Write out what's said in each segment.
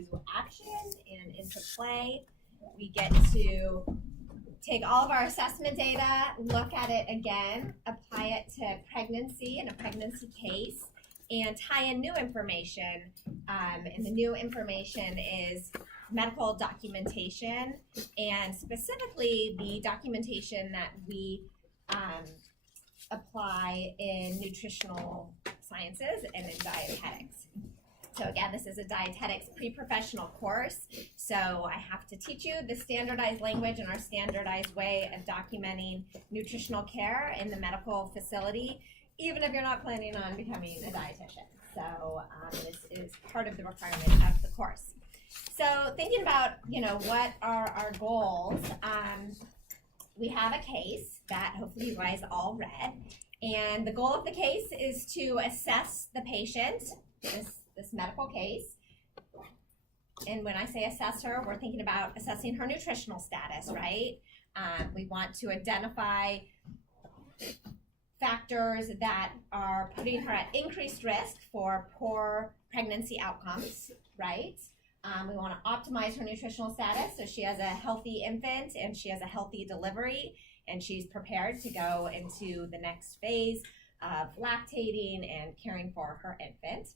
into action and into play. We get to take all of our assessment data, look at it again, apply it to pregnancy and a pregnancy case, and tie in new information. And the new information is medical documentation, and specifically the documentation that we apply in nutritional sciences and in dietetics. So again, this is a dietetics pre-professional course, so I have to teach you the standardized language and our standardized way of documenting nutritional care in the medical facility, even if you're not planning on becoming a dietitian. So this is part of the requirement of the course. So thinking about, what are our goals, we have a case that hopefully you guys all read, and the goal of the case is to assess the patient, this medical case. And when I say assess her, we're thinking about assessing her nutritional status, right? We want to identify factors that are putting her at increased risk for poor pregnancy outcomes, right? We want to optimize her nutritional status so she has a healthy infant and she has a healthy delivery and she's prepared to go into the next phase of lactating and caring for her infant.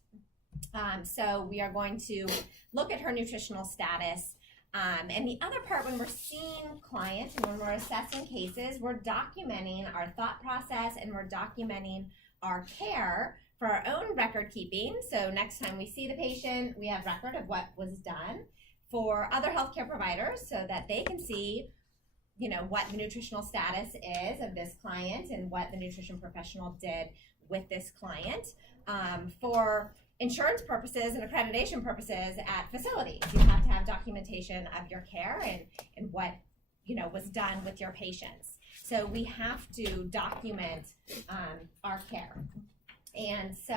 So we are going to look at her nutritional status. And the other part, when we're seeing clients and when we're assessing cases, we're documenting our thought process and we're documenting our care for our own record keeping. So next time we see the patient, we have record of what was done for other healthcare providers so that they can see, what the nutritional status is of this client and what the nutrition professional did with this client. For insurance purposes and accreditation purposes at facilities, you have to have documentation of your care and what was done with your patients. So we have to document our care. And so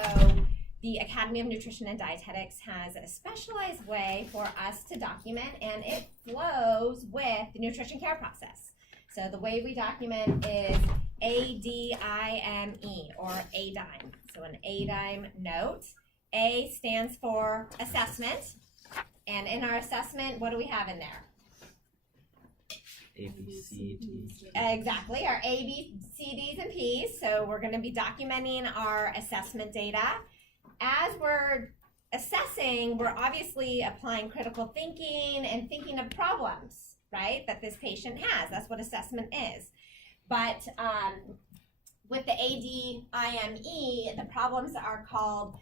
the Academy of Nutrition and Dietetics has a specialized way for us to document, and it flows with the nutrition care process. So the way we document is ADIME, or ADIME. So an ADIME note. A stands for assessment, and in our assessment, what do we have in there? A, B, C, D. Exactly, our A, B, C, Ds, and Ps. So we're going to be documenting our assessment data. As we're assessing, we're obviously applying critical thinking and thinking of problems, right, that this patient has. That's what assessment is. But with the ADIME, the problems are called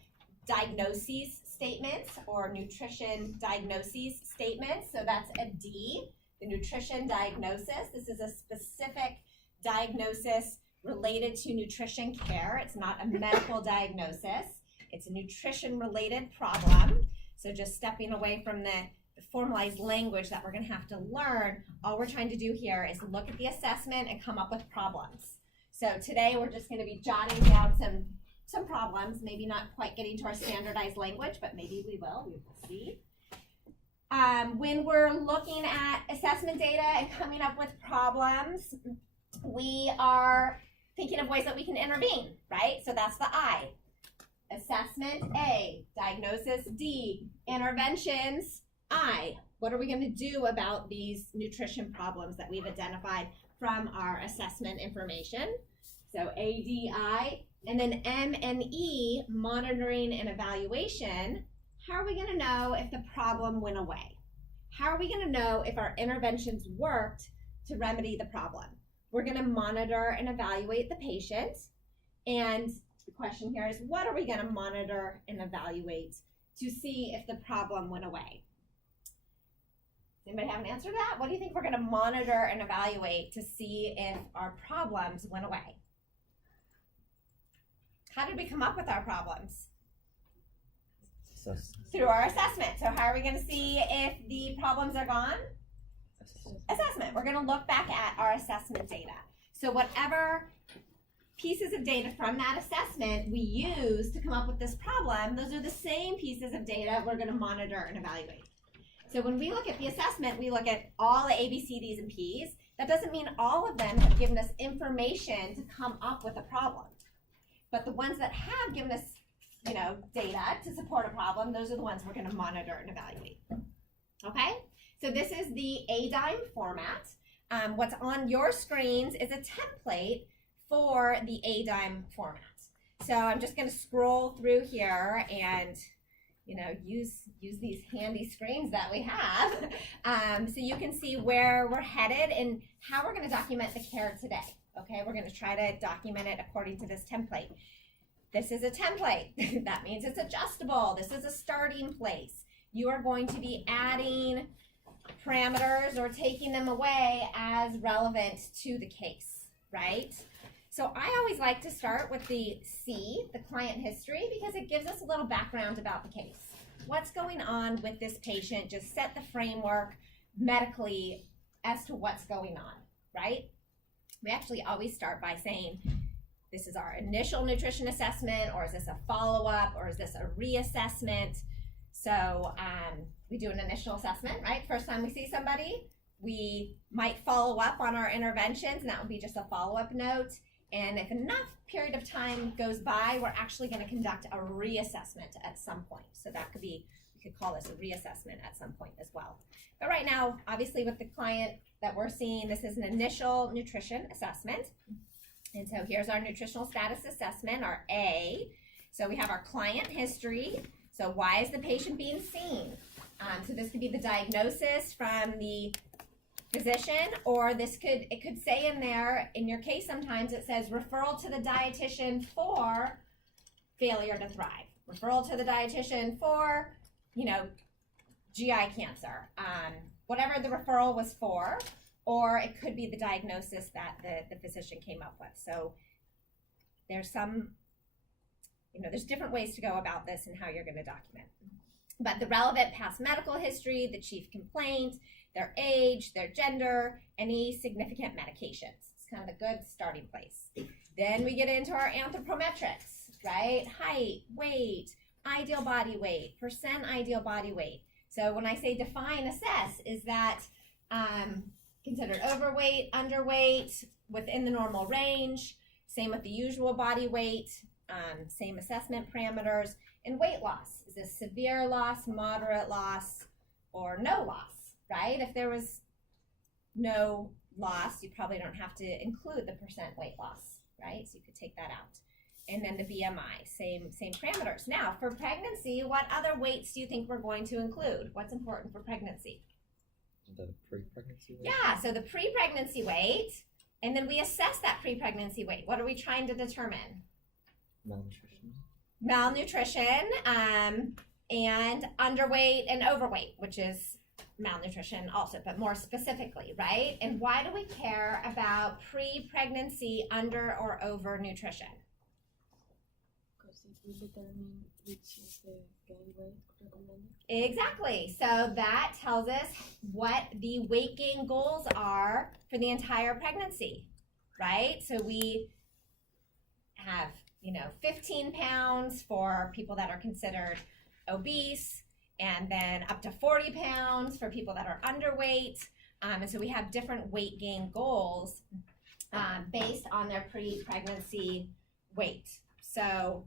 diagnoses statements or nutrition diagnoses statements. So that's a D, the nutrition diagnosis. This is a specific diagnosis related to nutrition care. It's not a medical diagnosis. It's a nutrition related problem. So just stepping away from the formalized language that we're going to have to learn, all we're trying to do here is look at the assessment and come up with problems. So today we're just going to be jotting down some problems, maybe not quite getting to our standardized language, but maybe we will see. When we're looking at assessment data and coming up with problems, we are thinking of ways that we can intervene, right? So that's the I. Assessment, A. Diagnosis, D. Interventions, I. What are we going to do about these nutrition problems that we've identified from our assessment information? So A, D, I. And then M and E, monitoring and evaluation. How are we going to know if the problem went away? How are we going to know if our interventions worked to remedy the problem? We're going to monitor and evaluate the patient. And the question here is, what are we going to monitor and evaluate to see if the problem went away? Does anybody have an answer to that? What do you think we're going to monitor and evaluate to see if our problems went away? How did we come up with our problems? Through our assessment. So how are we going to see if the problems are gone? Assessment. We're going to look back at our assessment data. So whatever pieces of data from that assessment we use to come up with this problem, those are the same pieces of data we're going to monitor and evaluate. So when we look at the assessment, we look at all the A, B, C, Ds, and Ps. That doesn't mean all of them have given us information to come up with a problem. But the ones that have given us data to support a problem, those are the ones we're going to monitor and evaluate. Okay, so this is the ADIME format. What's on your screens is a template for the ADIME format. So I'm just going to scroll through here and use these handy screens that we have, so you can see where we're headed and how we're going to document the care today. Okay, we're going to try to document it according to this template. This is a template. That means it's adjustable. This is a starting place. You are going to be adding parameters or taking them away as relevant to the case, right? So I always like to start with the C, the client history, because it gives us a little background about the case. What's going on with this patient? Just set the framework medically as to what's going on, right? We actually always start by saying, this is our initial nutrition assessment, or is this a follow-up, or is this a reassessment? So we do an initial assessment, right? First time we see somebody, we might follow up on our interventions, and that would be just a follow-up note. And if enough period of time goes by, we're actually going to conduct a reassessment at some point. So that could be, we could call this a reassessment at some point as well. But right now, obviously with the client that we're seeing, this is an initial nutrition assessment. And so here's our nutritional status assessment, our A. So we have our client history. So why is the patient being seen? So this could be the diagnosis from the physician, or it could say in there, in your case sometimes it says referral to the dietitian for failure to thrive. Referral to the dietitian for, GI cancer. Whatever the referral was for, or it could be the diagnosis that the physician came up with. So there's there's different ways to go about this and how you're going to document. But the relevant past medical history, the chief complaint, their age, their gender, any significant medications. It's kind of a good starting place. Then we get into our anthropometrics, right? Height, weight, ideal body weight, percent ideal body weight. So when I say define, assess, is that considered overweight, underweight, within the normal range? Same with the usual body weight, same assessment parameters. And weight loss, is this severe loss, moderate loss, or no loss, right? If there was no loss, you probably don't have to include the percent weight loss, right? So you could take that out. And then the BMI, same parameters. Now, for pregnancy, what other weights do you think we're going to include? What's important for pregnancy? The pre-pregnancy weight? Yeah, so the pre-pregnancy weight, and then we assess that pre-pregnancy weight. What are we trying to determine? Malnutrition, and underweight and overweight, which is malnutrition also, but more specifically, right? And why do we care about pre-pregnancy under or over nutrition? Because it will determine which is the gain weight recommended. Exactly. So that tells us what the weight gain goals are for the entire pregnancy, right? So we have 15 pounds for people that are considered obese, and then up to 40 pounds for people that are underweight. And so we have different weight gain goals based on their pre-pregnancy weight. So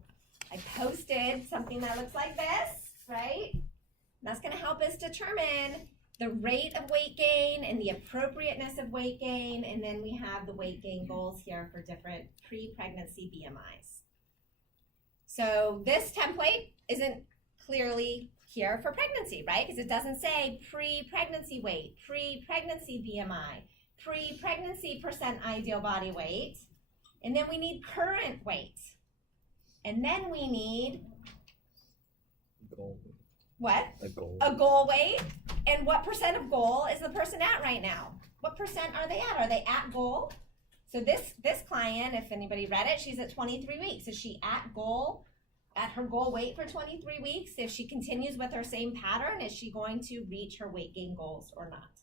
I posted something that looks like this, right? That's going to help us determine the rate of weight gain and the appropriateness of weight gain. And then we have the weight gain goals here for different pre-pregnancy BMIs. So this template isn't clearly here for pregnancy, right? Because it doesn't say pre-pregnancy weight, pre-pregnancy BMI, pre-pregnancy percent ideal body weight. And then we need current weight. And then we need Goal. what? A goal. A goal weight. And what percent of goal is the person at right now? What percent are they at? Are they at goal? So this client, if anybody read it, she's at 23 weeks. Is she at goal, at her goal weight for 23 weeks? If she continues with her same pattern, is she going to reach her weight gain goals or not?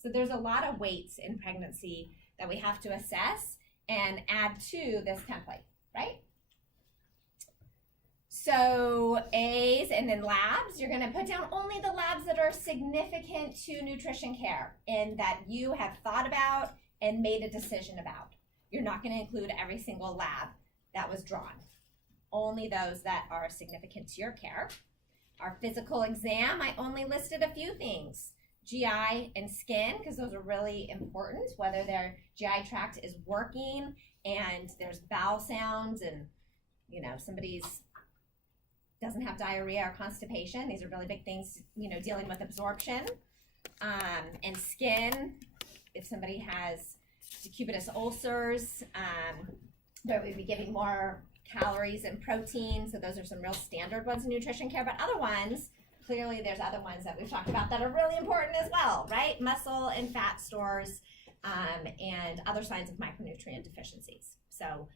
So there's a lot of weights in pregnancy that we have to assess and add to this template, right? So A's and then labs, you're going to put down only the labs that are significant to nutrition care and that you have thought about and made a decision about. You're not going to include every single lab that was drawn. only those that are significant to your care. Our physical exam, I only listed a few things. GI and skin, because those are really important, whether their GI tract is working and there's bowel sounds and, you know, somebody's doesn't have diarrhea or constipation. These are really big things, you know, dealing with absorption. And skin, if somebody has decubitus ulcers, but we'd be giving more calories and protein. So those are some real standard ones in nutrition care. But other ones, clearly there's other ones that we've talked about that are really important as well, right? Muscle and fat stores, and other signs of micronutrient deficiencies. So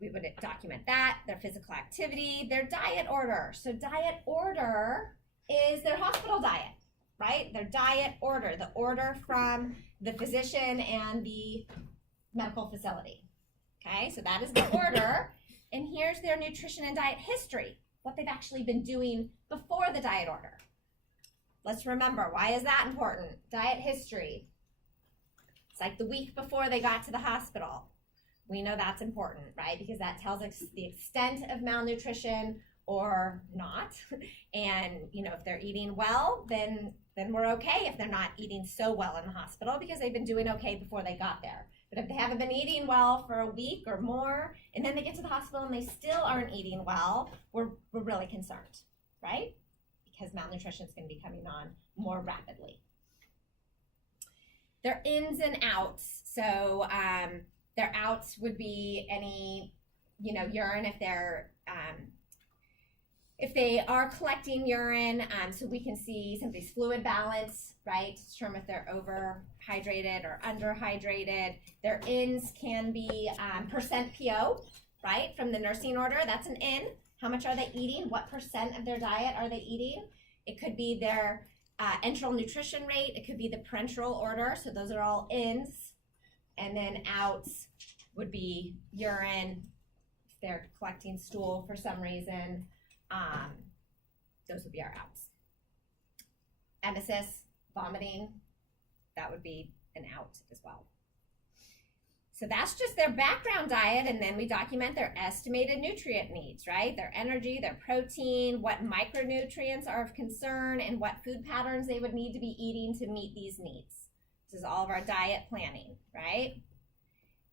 we would document that, their physical activity, their diet order. So diet order is their hospital diet, right? Their diet order, the order from the physician and the medical facility. Okay, so that is the order. And here's their nutrition and diet history, what they've actually been doing before the diet order. Let's remember, why is that important? Diet history. It's like the week before they got to the hospital. We know that's important, right? Because that tells us the extent of malnutrition or not. And, you know, if they're eating well, then we're okay if they're not eating so well in the hospital because they've been doing okay before they got there. But if they haven't been eating well for a week or more, and then they get to the hospital and they still aren't eating well, we're really concerned, right? Because malnutrition is going to be coming on more rapidly. Their ins and outs. So their outs would be any, you know, urine if they are collecting urine, so we can see somebody's fluid balance, right, to determine if they're overhydrated or underhydrated. Their ins can be percent PO, right, from the nursing order. That's an in. How much are they eating? What percent of their diet are they eating? It could be their enteral nutrition rate. It could be the parenteral order. So those are all ins. And then outs would be urine, if they're collecting stool for some reason. Those would be our outs. Emesis, vomiting, that would be an out as well. So that's just their background diet, and then we document their estimated nutrient needs, right? Their energy, their protein, what micronutrients are of concern, and what food patterns they would need to be eating to meet these needs. This is all of our diet planning, right?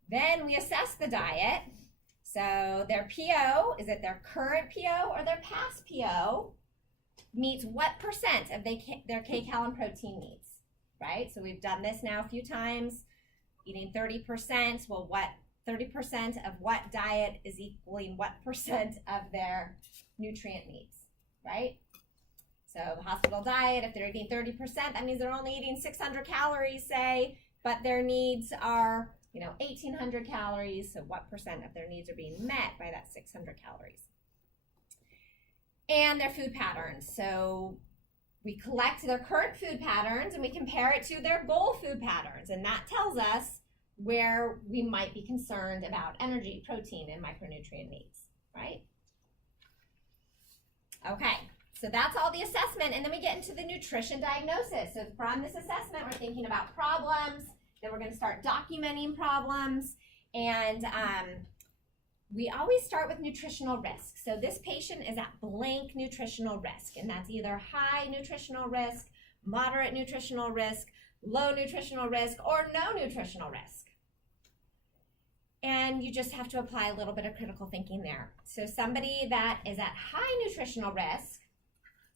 Then we assess the diet. So their PO, is it their current PO or their past PO, meets what percent of their kcal and protein needs, right? So we've done this now a few times, eating 30%. Well, what 30% of what diet is equaling what percent of their nutrient needs, right? So the hospital diet, if they're eating 30%, that means they're only eating 600 calories, say, but their needs are 1,800 calories. So what percent of their needs are being met by that 600 calories? And their food patterns. So we collect their current food patterns and we compare it to their goal food patterns. And that tells us where we might be concerned about energy, protein, and micronutrient needs, right? Okay, so that's all the assessment. And then we get into the nutrition diagnosis. So from this assessment, we're thinking about problems. Then we're going to start documenting problems, and we always start with nutritional risk. So this patient is at blank nutritional risk, and that's either high nutritional risk, moderate nutritional risk, low nutritional risk, or no nutritional risk. And you just have to apply a little bit of critical thinking there. So somebody that is at high nutritional risk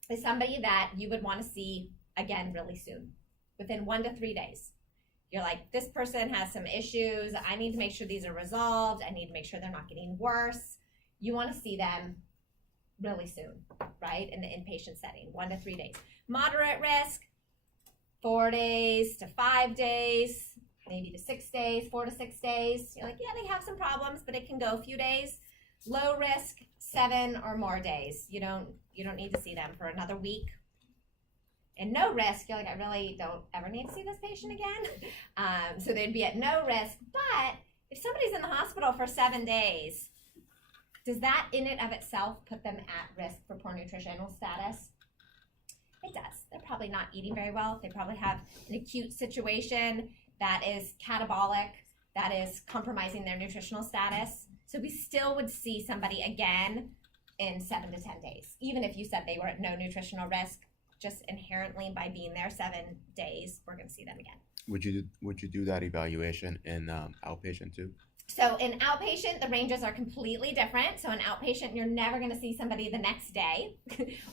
is somebody that you would want to see again really soon, within 1 to 3 days. You're like, this person has some issues. I need to make sure these are resolved. I need to make sure they're not getting worse. You want to see them really soon, right? In the inpatient setting, 1 to 3 days. Moderate risk, 4 days to 5 days, maybe to 6 days, 4 to 6 days. You're like, yeah, they have some problems, but it can go a few days. Low risk, 7 or more days. You don't need to see them for another week. And no risk, you're like, I really don't ever need to see this patient again. So they'd be at no risk. But if somebody's in the hospital for 7 days, does that in and of itself put them at risk for poor nutritional status? It does. They're probably not eating very well. They probably have an acute situation that is catabolic, that is compromising their nutritional status. So we still would see somebody again in 7 to 10 days, even if you said they were at no nutritional risk. Just inherently by being there 7 days, we're going to see them again. Would you do that evaluation in outpatient too? So in outpatient, the ranges are completely different. So in outpatient, you're never going to see somebody the next day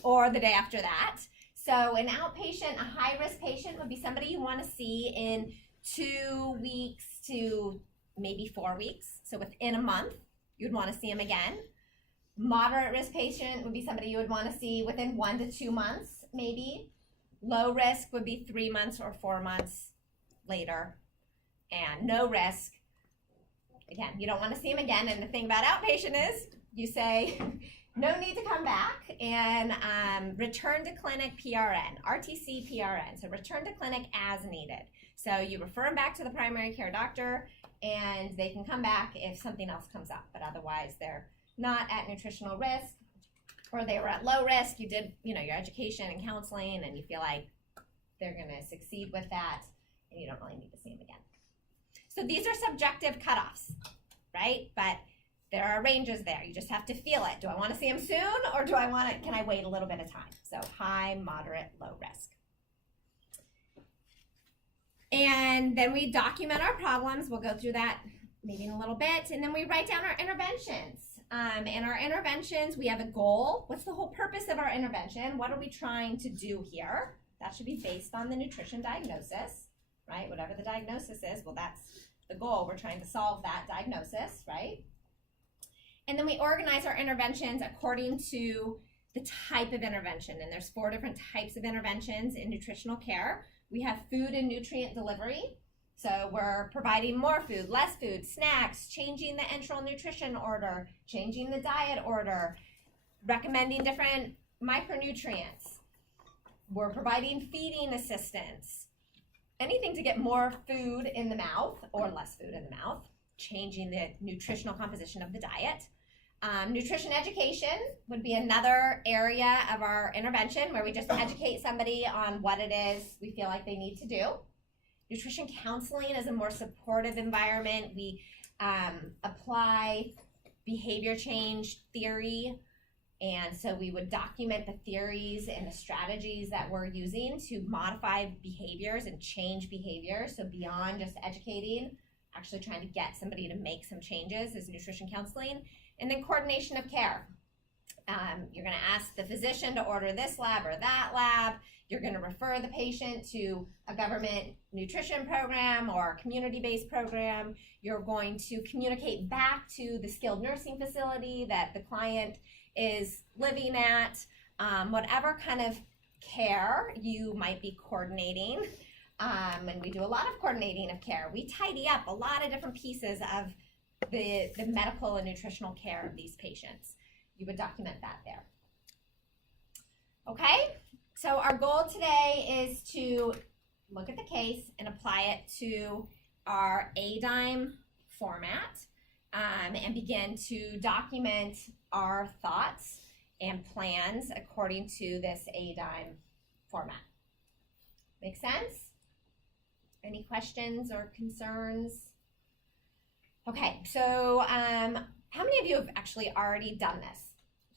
or the day after that. So in outpatient, a high-risk patient would be somebody you want to see in 2 weeks to maybe 4 weeks. So within a month, you'd want to see them again. Moderate risk patient would be somebody you would want to see within 1 to 2 months, maybe. Low risk would be 3 months or 4 months later. And no risk, again, you don't want to see them again. And the thing about outpatient is you say, no need to come back, and return to clinic PRN, RTC PRN. So return to clinic as needed. So you refer them back to the primary care doctor, and they can come back if something else comes up. But otherwise, they're not at nutritional risk, or they were at low risk. You did, your education and counseling, and you feel like they're going to succeed with that, and you don't really need to see them again. So these are subjective cutoffs, right? But there are ranges there. You just have to feel it. Do I want to see them soon, or can I wait a little bit of time? So high, moderate, low risk. And then we document our problems. We'll go through that maybe in a little bit. And then we write down our interventions. In our interventions, we have a goal. What's the whole purpose of our intervention? What are we trying to do here? That should be based on the nutrition diagnosis, right? Whatever the diagnosis is, well, that's the goal. We're trying to solve that diagnosis, right? And then we organize our interventions according to the type of intervention. And there's 4 different types of interventions in nutritional care. We have food and nutrient delivery. So we're providing more food, less food, snacks, changing the enteral nutrition order, changing the diet order, recommending different micronutrients. We're providing feeding assistance, anything to get more food in the mouth or less food in the mouth, changing the nutritional composition of the diet. Nutrition education would be another area of our intervention where we just educate somebody on what it is we feel like they need to do. Nutrition counseling is a more supportive environment. We apply behavior change theory, and so we would document the theories and the strategies that we're using to modify behaviors and change behaviors. So beyond just educating, actually trying to get somebody to make some changes is nutrition counseling. And then coordination of care. You're going to ask the physician to order this lab or that lab. You're going to refer the patient to a government nutrition program or a community-based program. You're going to communicate back to the skilled nursing facility that the client is living at. Whatever kind of care you might be coordinating. And we do a lot of coordinating of care. We tidy up a lot of different pieces of the medical and nutritional care of these patients. You would document that there. Okay, so our goal today is to look at the case and apply it to our ADIME format and begin to document our thoughts and plans according to this ADIME format. Make sense? Any questions or concerns? Okay, so how many of you have actually already done this?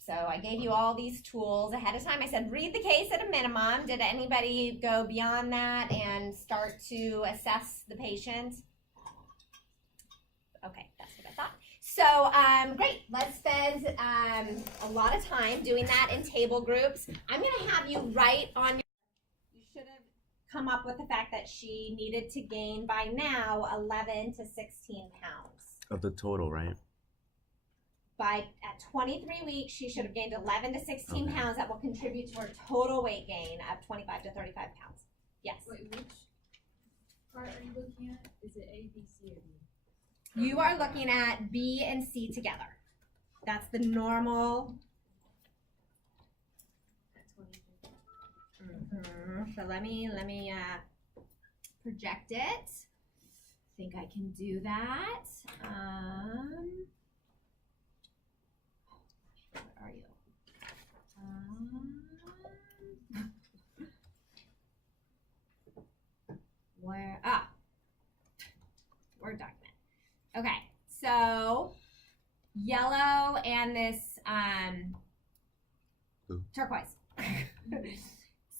So I gave you all these tools ahead of time. I said read the case at a minimum. Did anybody go beyond that and start to assess the patient? Okay, that's what I thought. So great, let's spend a lot of time doing that in table groups. I'm gonna have you write on your, you should have come up with the fact that she needed to gain by now 11 to 16 pounds. Of the total, right? At 23 weeks, she should have gained 11 to 16 Okay. pounds that will contribute to her total weight gain of 25 to 35 pounds. Yes. Wait, which part are you looking at? Is it A, B, C, or D? You are looking at B and C together. That's the normal. At 23. So let me project it. I think I can do that. Where are you? Word document. Okay, so and this Blue. turquoise.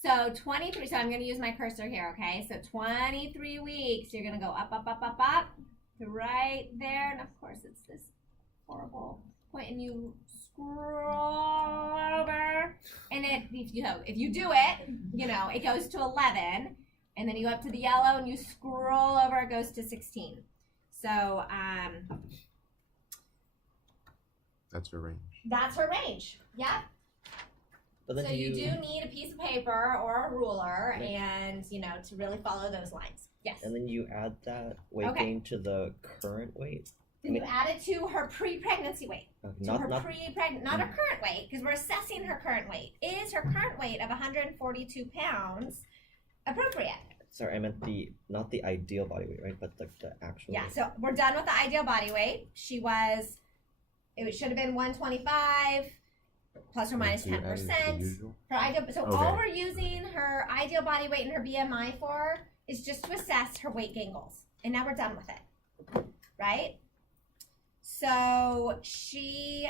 So 23, so I'm going to use my cursor here, okay? So 23 weeks, you're going to go up, up, up, up, up to right there. And of course, it's this horrible point, and you scroll over. And if you do it, it goes to 11. And then you go up to the yellow, and you scroll over, it goes to 16. So That's your range. that's her range. Yeah. But then So you do need a piece of paper or a ruler, and to really follow those lines. Yes. And then you add that weight Okay. gain to the current weight. Then you add it to her pre-pregnancy weight. Okay, So not her not not her current weight, because we're assessing her current weight. Is her current weight of 142 pounds appropriate? sorry, I meant not the ideal body weight, right? But the actual. Yeah. weight. So we're done with the ideal body weight. It should have been 125 plus or minus So you added to the 10%. usual? Her ideal. So Okay. all we're using her ideal body weight and her BMI for is just to assess her weight gain goals, and now we're done with it, right? So she,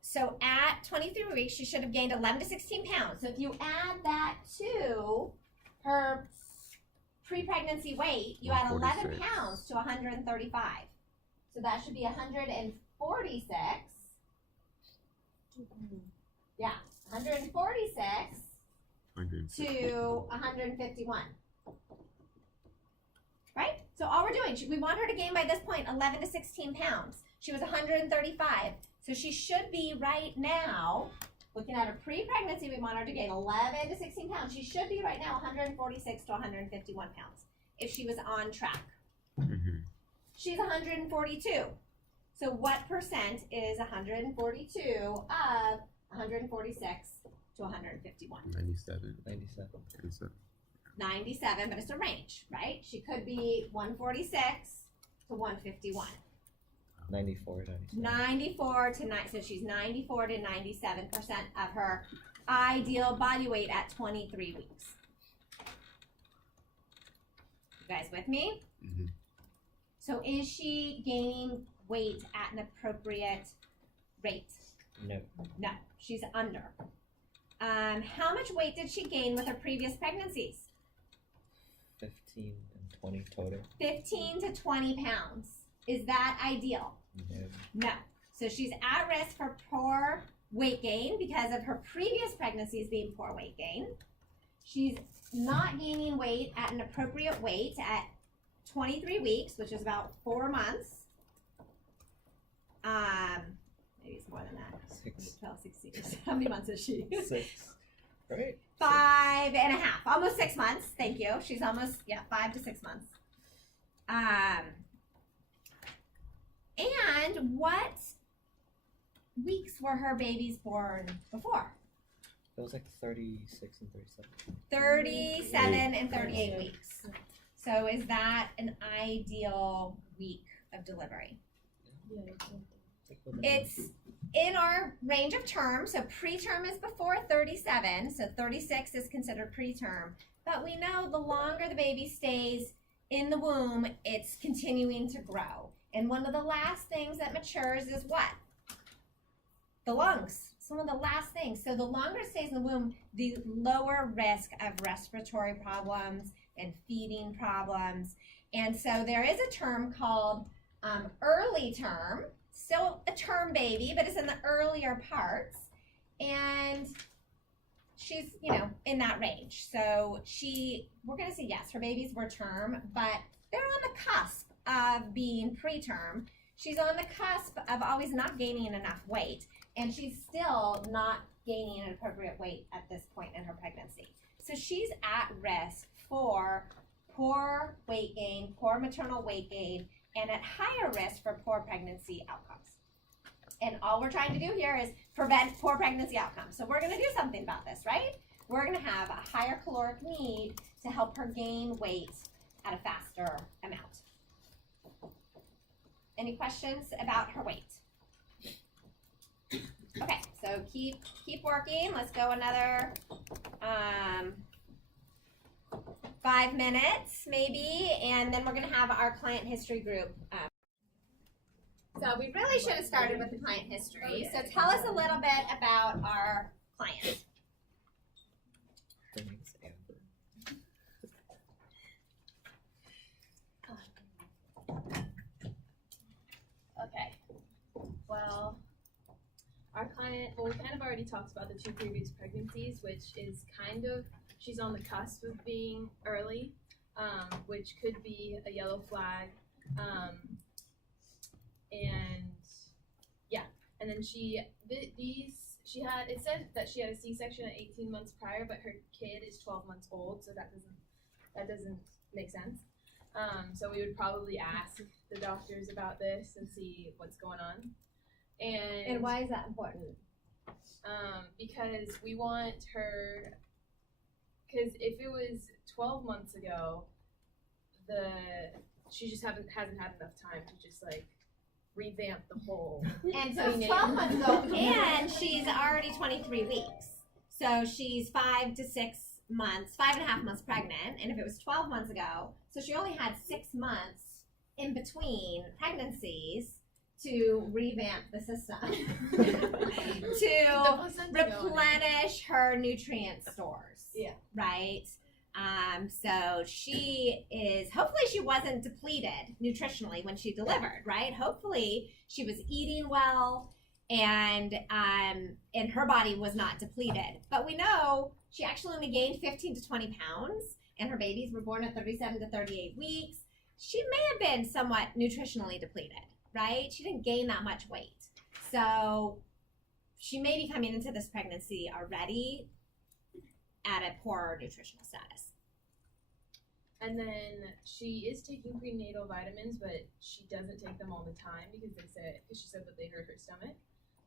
so at 23 weeks, she should have gained 11 to 16 pounds. So if you add that to her pre-pregnancy weight, you add 11 146. pounds to 135. So that should be 146. Yeah, 146 to 151. Right? So all we're doing, we want her to gain by this point 11 to 16 pounds. She was 135. So she should be right now, looking at her pre-pregnancy, we want her to gain 11 to 16 pounds. She should be right now 146 to 151 pounds if she was on track. Mhm. She's 142. So what percent is 142 of 146 to 151? 97. 97. 97. 97, but it's a range, right? She could be 146 to 151. 94, 97. 94 to 9, so she's 94 to 97% of her ideal body weight at 23 weeks. You guys with me? Mhm. So is she gaining weight at an appropriate rate? No. No, she's under. How much weight did she gain with her previous pregnancies? 15 and 20 total. 15 to 20 pounds. Is that ideal? No. No. So she's at risk for poor weight gain because of her previous pregnancies being poor weight gain. She's not gaining weight at an appropriate weight at 23 weeks, which is about 4 months. Maybe it's more than that. 6. 12, 16. How many months is she? 6. Right? 5 and a half, almost 6 months. Thank you. She's almost 5 to 6 months. And what weeks were her babies born before? It was like 36 and 37. 37 and 38 weeks. So is that an ideal week of delivery? Yeah, exactly. Like within- It's in our range of term. So preterm is before 37. So 36 is considered preterm. But we know the longer the baby stays in the womb, it's continuing to grow. And one of the last things that matures is what? The lungs. It's one of the last things. So the longer it stays in the womb, the lower risk of respiratory problems and feeding problems. And so there is a term called early term. Still a term baby, but it's in the earlier parts. And she's, in that range. So we're going to say yes, her babies were term, but they're on the cusp of being preterm. She's on the cusp of always not gaining enough weight, and she's still not gaining an appropriate weight at this point in her pregnancy. So she's at risk for poor weight gain, poor maternal weight gain, and at higher risk for poor pregnancy outcomes. And all we're trying to do here is prevent poor pregnancy outcomes. So we're going to do something about this, right? We're going to have a higher caloric need to help her gain weight at a faster amount. Any questions about her weight? Okay, so keep working. Let's go another 5 minutes maybe, and then we're going to have our client history group. So we really should have started with the client history. So tell us a little bit about our client. Her name's Amber. Okay. Well, our client, we kind of already talked about the 2 previous pregnancies, which is kind of, she's on the cusp of being early, which could be a yellow flag. And yeah, and then it said that she had a C-section at 18 months prior, but her kid is 12 months old, so that doesn't make sense. So we would probably ask the doctors about this and see what's going on. And why is that important? Because we want her, because if it was 12 months ago, she just hasn't had enough time to just like revamp the whole. And so it's 12 months ago, and she's already 23 weeks. So she's 5 to 6 months, 5.5 months pregnant. And if it was 12 months ago, so she only had 6 months in between pregnancies to revamp the system, to replenish her nutrient stores. Yeah. Right? So hopefully she wasn't depleted nutritionally when she delivered, right? Hopefully she was eating well and her body was not depleted. But we know she actually only gained 15 to 20 pounds and her babies were born at 37 to 38 weeks. She may have been somewhat nutritionally depleted, right? She didn't gain that much weight. So she may be coming into this pregnancy already at a poorer nutritional status. And then she is taking prenatal vitamins, but she doesn't take them all the time because she said that they hurt her stomach.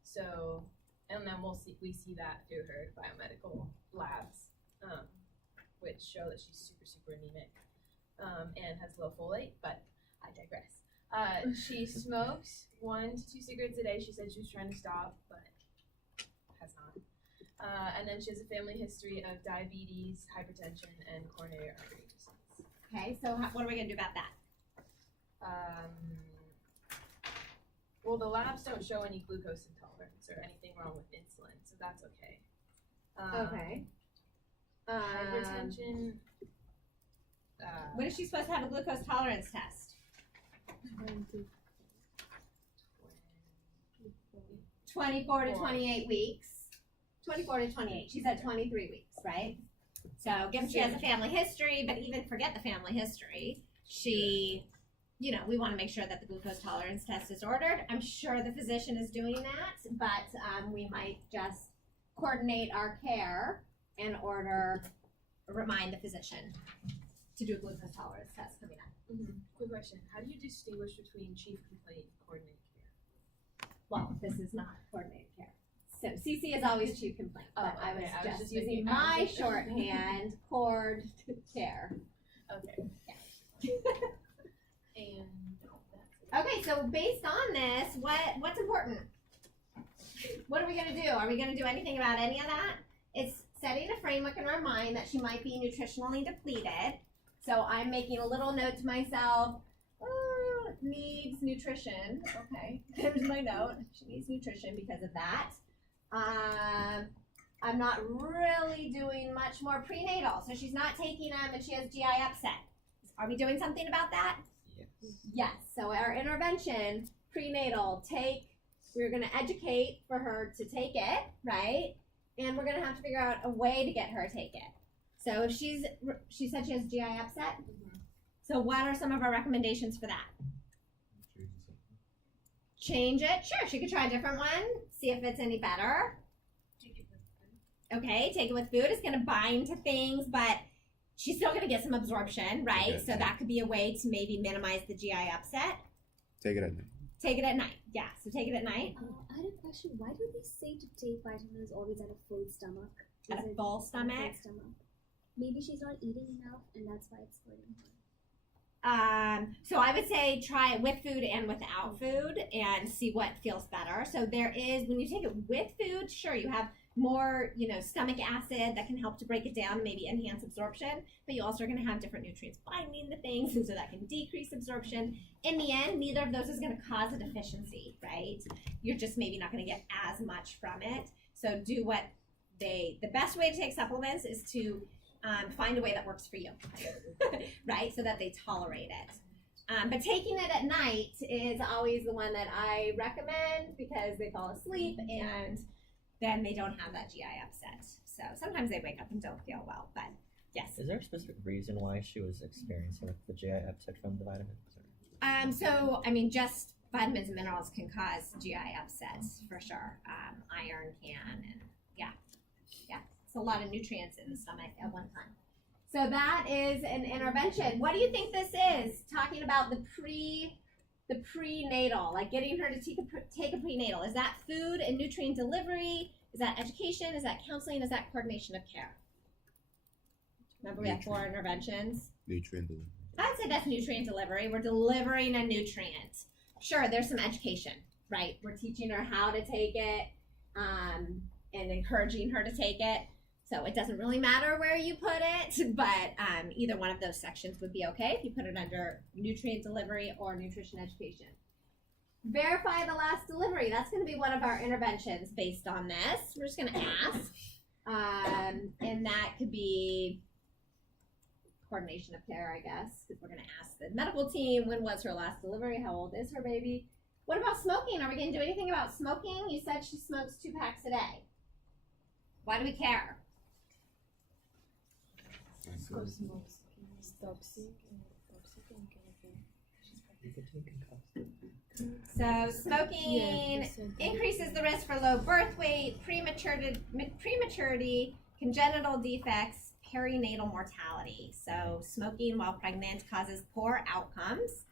So, and then we see that through her biomedical labs, which show that she's super, super anemic, and has low folate, but I digress. She smokes 1 to 2 cigarettes a day. She said she was trying to stop, but has not. And then she has a family history of diabetes, hypertension, and coronary artery disease. Okay, so what are we going to do about that? Well, the labs don't show any glucose intolerance or anything wrong with insulin, so that's okay. Okay. Hypertension. When is she supposed to have a glucose tolerance test? 24 to 28 weeks. 24 to 28. She's at 23 weeks, right? So given she has a family history, but even forget the family history, we want to make sure that the glucose tolerance test is ordered. I'm sure the physician is doing that, but we might just coordinate our care and remind the physician to do a glucose tolerance test coming up. Mm-hmm. Quick question. How do you distinguish between chief complaint and coordinated care? Well, this is not coordinated care. So CC is always chief complaint, but I was I was just just using thinking- my shorthand, cord care. Okay. Yeah. And Okay, so based on this, what's important? What are we gonna do? Are we gonna do anything about any of that? It's setting a framework in our mind that she might be nutritionally depleted. So I'm making a little note to myself, needs nutrition. Okay, there's my note. She needs nutrition because of that. I'm not really doing much more prenatal. So she's not taking them and she has GI upset. Are we doing something about that? Yes. Yes. So our intervention, prenatal, we're going to educate for her to take it, right? And we're going to have to figure out a way to get her to take it. So if she said she has GI upset. mm-hmm. So what are some of our recommendations for that? Change it. Sure, she could try a different one. See if it's any better. Okay, take it with food. It's going to bind to things, but she's still going to get some absorption, right? Okay. So that could be a way to maybe minimize the GI upset. Take it at night. Take it at night. Yeah, so take it at night. I had a question. Why do they say to take vitamins always at a full stomach? At Is a it full at a stomach. Maybe she's not eating enough, and that's why it's hurting her. So I would say try it with food and without food and see what feels better. So there is, when you take it with food, sure, you have more, stomach acid that can help to break it down and maybe enhance absorption. But you also are going to have different nutrients binding to things, and so that can decrease absorption. In the end, neither of those is going to cause a deficiency, right? You're just maybe not going to get as much from it. So do what the best way to take supplements is to find a way that works for you, right? So that they tolerate it. But taking it at night is always the one that I recommend because they fall asleep and then they don't have that GI upset. So sometimes they wake up and don't feel well, but yes. Is there a specific reason why she was experiencing the GI upset from the vitamins? So just vitamins and minerals can cause GI upsets for sure. Iron can, and yeah, it's a lot of nutrients in the stomach at one time. So that is an intervention. What do you think this is? Talking about the prenatal, like getting her to take a prenatal. Is that food and nutrient delivery? Is that education? Is that counseling? Is that coordination of care? Remember we have 4 interventions? Nutrient delivery. I'd say that's nutrient delivery. We're delivering a nutrient. Sure, there's some education, right? We're teaching her how to take it and encouraging her to take it. So it doesn't really matter where you put it, but either one of those sections would be okay if you put it under nutrient delivery or nutrition education. Verify the last delivery. That's going to be one of our interventions based on this. We're just going to ask, and that could be coordination of care, I guess, because we're going to ask the medical team, when was her last delivery? How old is her baby? What about smoking? Are we going to do anything about smoking? You said she smokes 2 packs a day. Why do we care? So smoking increases the risk for low birth weight, prematurity, congenital defects, perinatal mortality. So smoking while pregnant causes poor outcomes.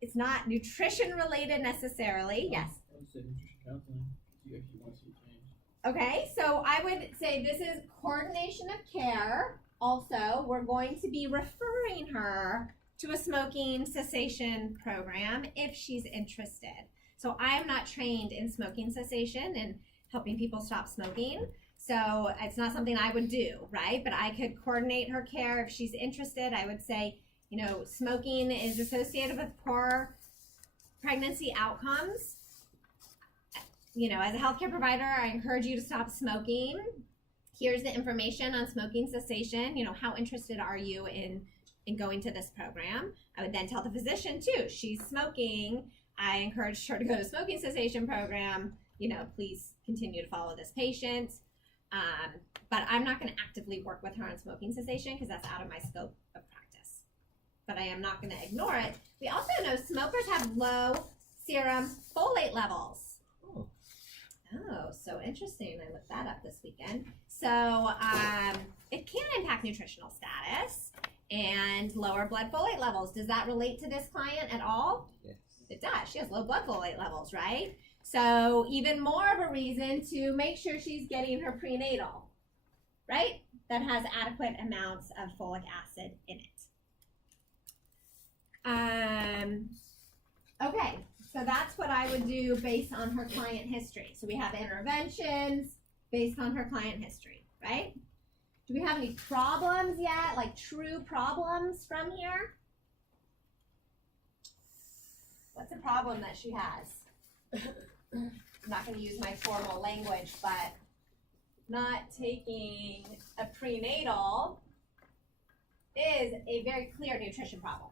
It's not nutrition related necessarily. Yes. I would say nutrition counseling. You actually want to see change. Okay, so I would say this is coordination of care. Also, we're going to be referring her to a smoking cessation program if she's interested. So I am not trained in smoking cessation and helping people stop smoking. So it's not something I would do, right? But I could coordinate her care if she's interested. I would say, smoking is associated with poor pregnancy outcomes. As a healthcare provider, I encourage you to stop smoking. Here's the information on smoking cessation. How interested are you in going to this program? I would then tell the physician too, she's smoking. I encouraged her to go to smoking cessation program. Please continue to follow this patient. But I'm not going to actively work with her on smoking cessation because that's out of my scope of practice. But I am not going to ignore it. We also know smokers have low serum folate levels. Oh, so interesting. I looked that up this weekend. So it can impact nutritional status and lower blood folate levels. Does that relate to this client at all? Yes. It does. She has low blood folate levels, right? So even more of a reason to make sure she's getting her prenatal, right? That has adequate amounts of folic acid in it. Okay, so that's what I would do based on her client history. So we have interventions based on her client history, right? Do we have any problems yet, like true problems from here? What's a problem that she has? I'm not going to use my formal language, but not taking a prenatal is a very clear nutrition problem,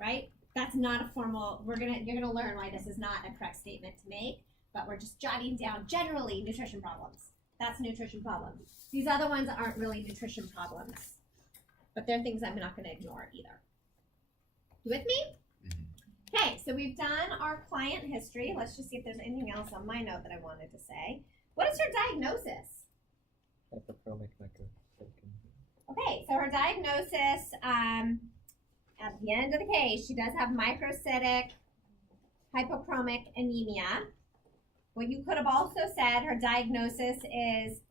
right? That's not a formal, you're gonna learn why this is not a correct statement to make, but we're just jotting down generally nutrition problems. That's a nutrition problem. These other ones aren't really nutrition problems, but they're things I'm not gonna ignore either. You with me? Okay, so we've done our client history. Let's just see if there's anything else on my note that I wanted to say. What is her diagnosis? Hypochromic microcytic. Okay, so her diagnosis, at the end of the case, she does have microcytic hypochromic anemia. What you could have also said, her diagnosis is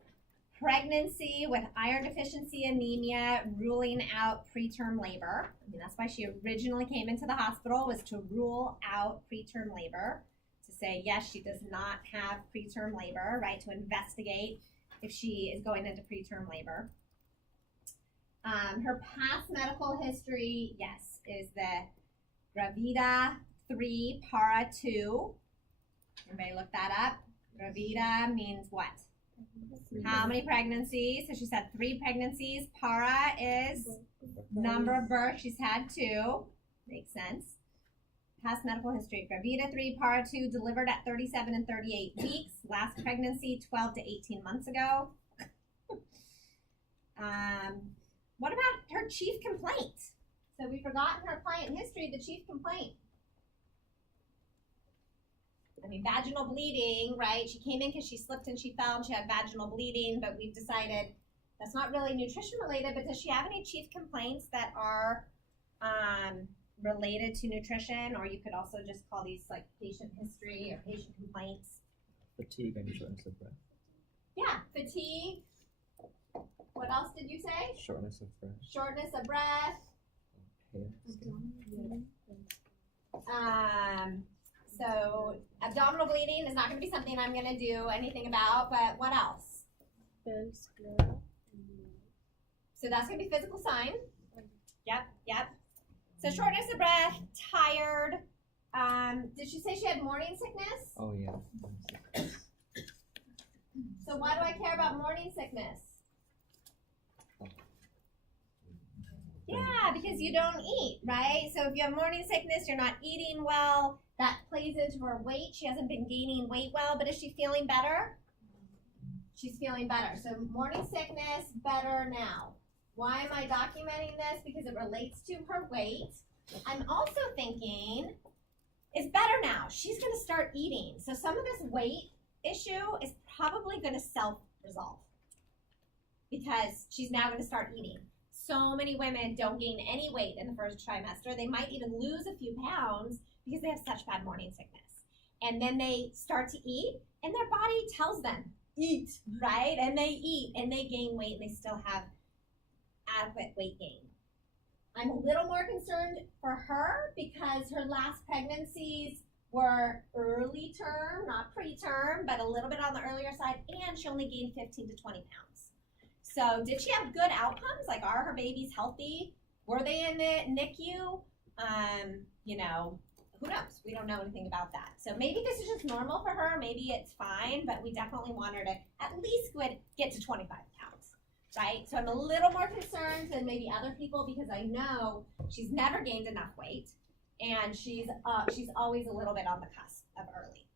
pregnancy with iron deficiency anemia, ruling out preterm labor. That's why she originally came into the hospital, was to rule out preterm labor. It's a say, yes, she does not have preterm labor, right, to investigate if she is going into preterm labor. Her past medical history, yes, is the Gravida 3 Para 2. Everybody look that up. Gravida means what? How many pregnancies? So she's had 3 pregnancies. Para is number of births. She's had 2. Makes sense. Past medical history. Gravida 3, Para 2, delivered at 37 and 38 weeks. Last pregnancy 12 to 18 months ago. What about her chief complaint? So we forgot in her client history the chief complaint. I mean, vaginal bleeding, right? She came in because she slipped and she fell and she had vaginal bleeding, but we've decided that's not really nutrition related, but does she have any chief complaints that are related to nutrition? Or you could also just call these like patient history or patient complaints. Fatigue and shortness of breath. Yeah, fatigue. What else did you say? Shortness of breath. Shortness of breath. Hair. So abdominal bleeding is not going to be something I'm going to do anything about, but what else? So that's going to be physical sign. Yep. So shortness of breath, tired. Did she say she had morning sickness? Oh yeah. So why do I care about morning sickness? Yeah, because you don't eat, right? So if you have morning sickness, you're not eating well. That plays into her weight. She hasn't been gaining weight well, but is she feeling better? She's feeling better. So morning sickness, better now. Why am I documenting this? Because it relates to her weight. I'm also thinking, it's better now. She's going to start eating. So some of this weight issue is probably going to self-resolve because she's now going to start eating. So many women don't gain any weight in the first trimester. They might even lose a few pounds because they have such bad morning sickness. And then they start to eat and their body tells them, eat, right? And they eat and they gain weight and they still have adequate weight gain. I'm a little more concerned for her because her last pregnancies were early term, not preterm, but a little bit on the earlier side, and she only gained 15 to 20 pounds. So did she have good outcomes? Like, are her babies healthy? Were they in the NICU? Who knows? We don't know anything about that. So maybe this is just normal for her. Maybe it's fine, but we definitely want her to at least get to 25 pounds, right? So I'm a little more concerned than maybe other people because I know she's never gained enough weight and she's always a little bit on the cusp of early.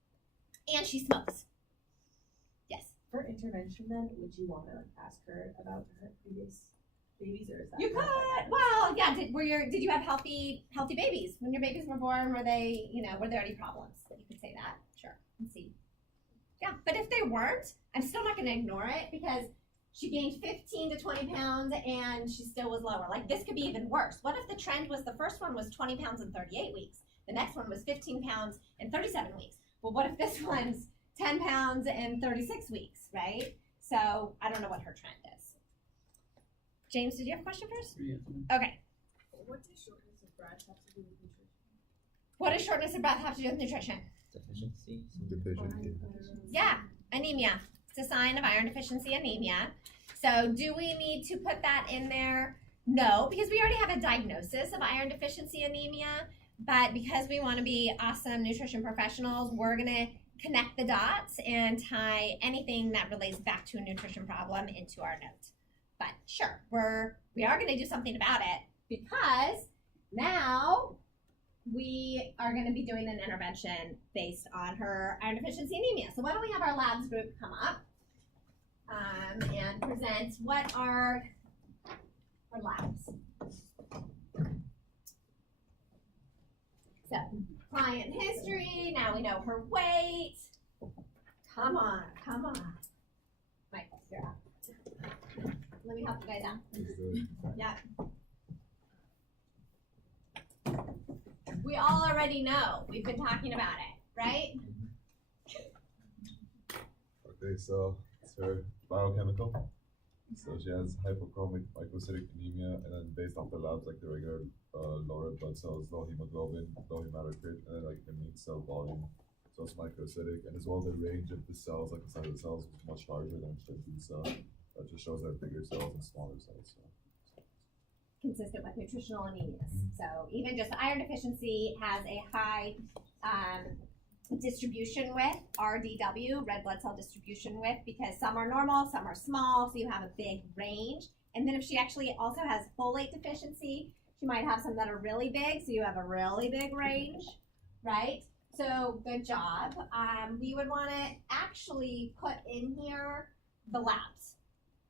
And she smokes. Yes. For intervention, then, would you want to ask her about her previous babies, or is that You could. Well, yeah. Did you have healthy babies when your babies were born? Were they, were there any problems? You could say that. Sure. Let's see. Yeah, but if they weren't, I'm still not going to ignore it because she gained 15 to 20 pounds and she still was lower. Like, this could be even worse. What if the trend was the first one was 20 pounds in 38 weeks? The next one was 15 pounds in 37 weeks. Well, what if this one's 10 pounds in 36 weeks, right? So I don't know what her trend is. James, did you have a question first? Okay. What does shortness of breath have to do with nutrition? What does shortness of breath have to do with nutrition? Deficiency. Yeah, anemia. It's a sign of iron deficiency anemia. So do we need to put that in there? No, because we already have a diagnosis of iron deficiency anemia. But because we want to be awesome nutrition professionals, we're going to connect the dots and tie anything that relates back to a nutrition problem into our note. But sure, we are going to do something about it because now we are going to be doing an intervention based on her iron deficiency anemia. So why don't we have our labs group come up and present what are our labs. So client history, now we know her weight. Come on. Michael, you're up. Let me help you guys out. Yeah. We all already know. We've been talking about it, right? Okay, so it's her biochemical. So she has hypochromic microcytic anemia, and then based off the labs, like the regular low red blood cells, low hemoglobin, low hematocrit, and then like immune cell volume. so it's microacidic, and as well the range of the cells, like inside of the cells, is much larger than it should be. So that just shows that bigger cells and smaller cells. So. Consistent with nutritional anemias. So even just iron deficiency has a high distribution width, RDW, red blood cell distribution width, because some are normal, some are small, so you have a big range. And then if she actually also has folate deficiency, she might have some that are really big, so you have a really big range, right? So good job. We would want to actually put in here the labs.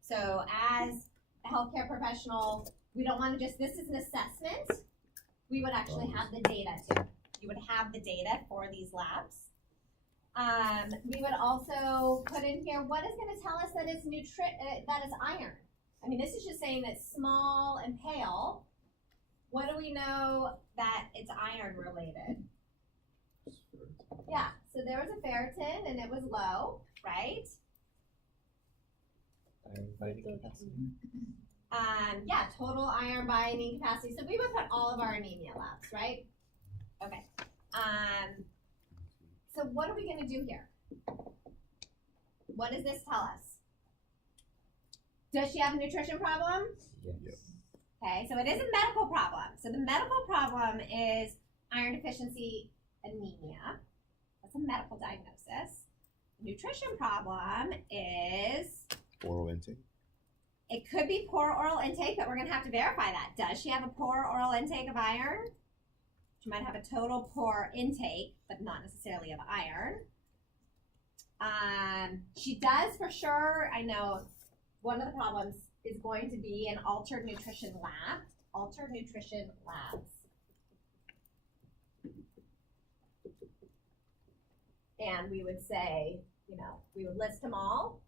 So as a healthcare professional, we don't want to just, this is an assessment. We would actually have the data too. You would have the data for these labs. We would also put in here, what is going to tell us that it's that it's iron? I mean, this is just saying that small and pale. What do we know that it's iron related? Yeah, so there was a ferritin and it was low, right? Iron binding capacity. Yeah, total iron binding capacity. So we would put all of our anemia labs, right? Okay. So what are we going to do here? What does this tell us? Does she have a nutrition problem? Yes. Okay, so it is a medical problem. So the medical problem is iron deficiency anemia. That's a medical diagnosis. Nutrition problem is, Oral intake. it could be poor oral intake, but we're going to have to verify that. Does she have a poor oral intake of iron? She might have a total poor intake, but not necessarily of iron. She does for sure. I know one of the problems is going to be an altered nutrition lab. Altered nutrition labs. And we would say, you know, we would list them all.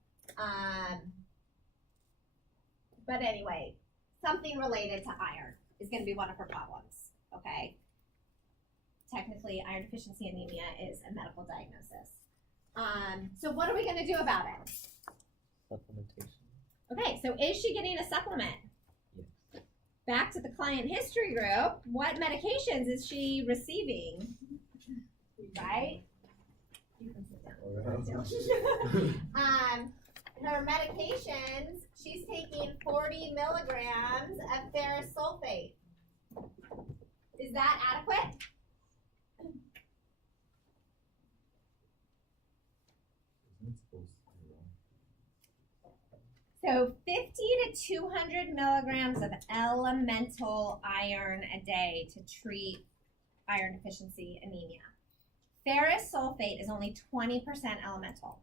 But anyway, something related to iron is going to be one of her problems, okay? Technically, iron deficiency anemia is a medical diagnosis. So what are we going to do about it? Supplementation. Okay, so is she getting a supplement? Yes. Back to the client history group. What medications is she receiving? Right? You can sit down. Her medications, she's taking 40 milligrams of ferrous sulfate. Is that adequate? Isn't it supposed to be wrong? So 50 to 200 milligrams of elemental iron a day to treat iron deficiency anemia. Ferrous sulfate is only 20% elemental.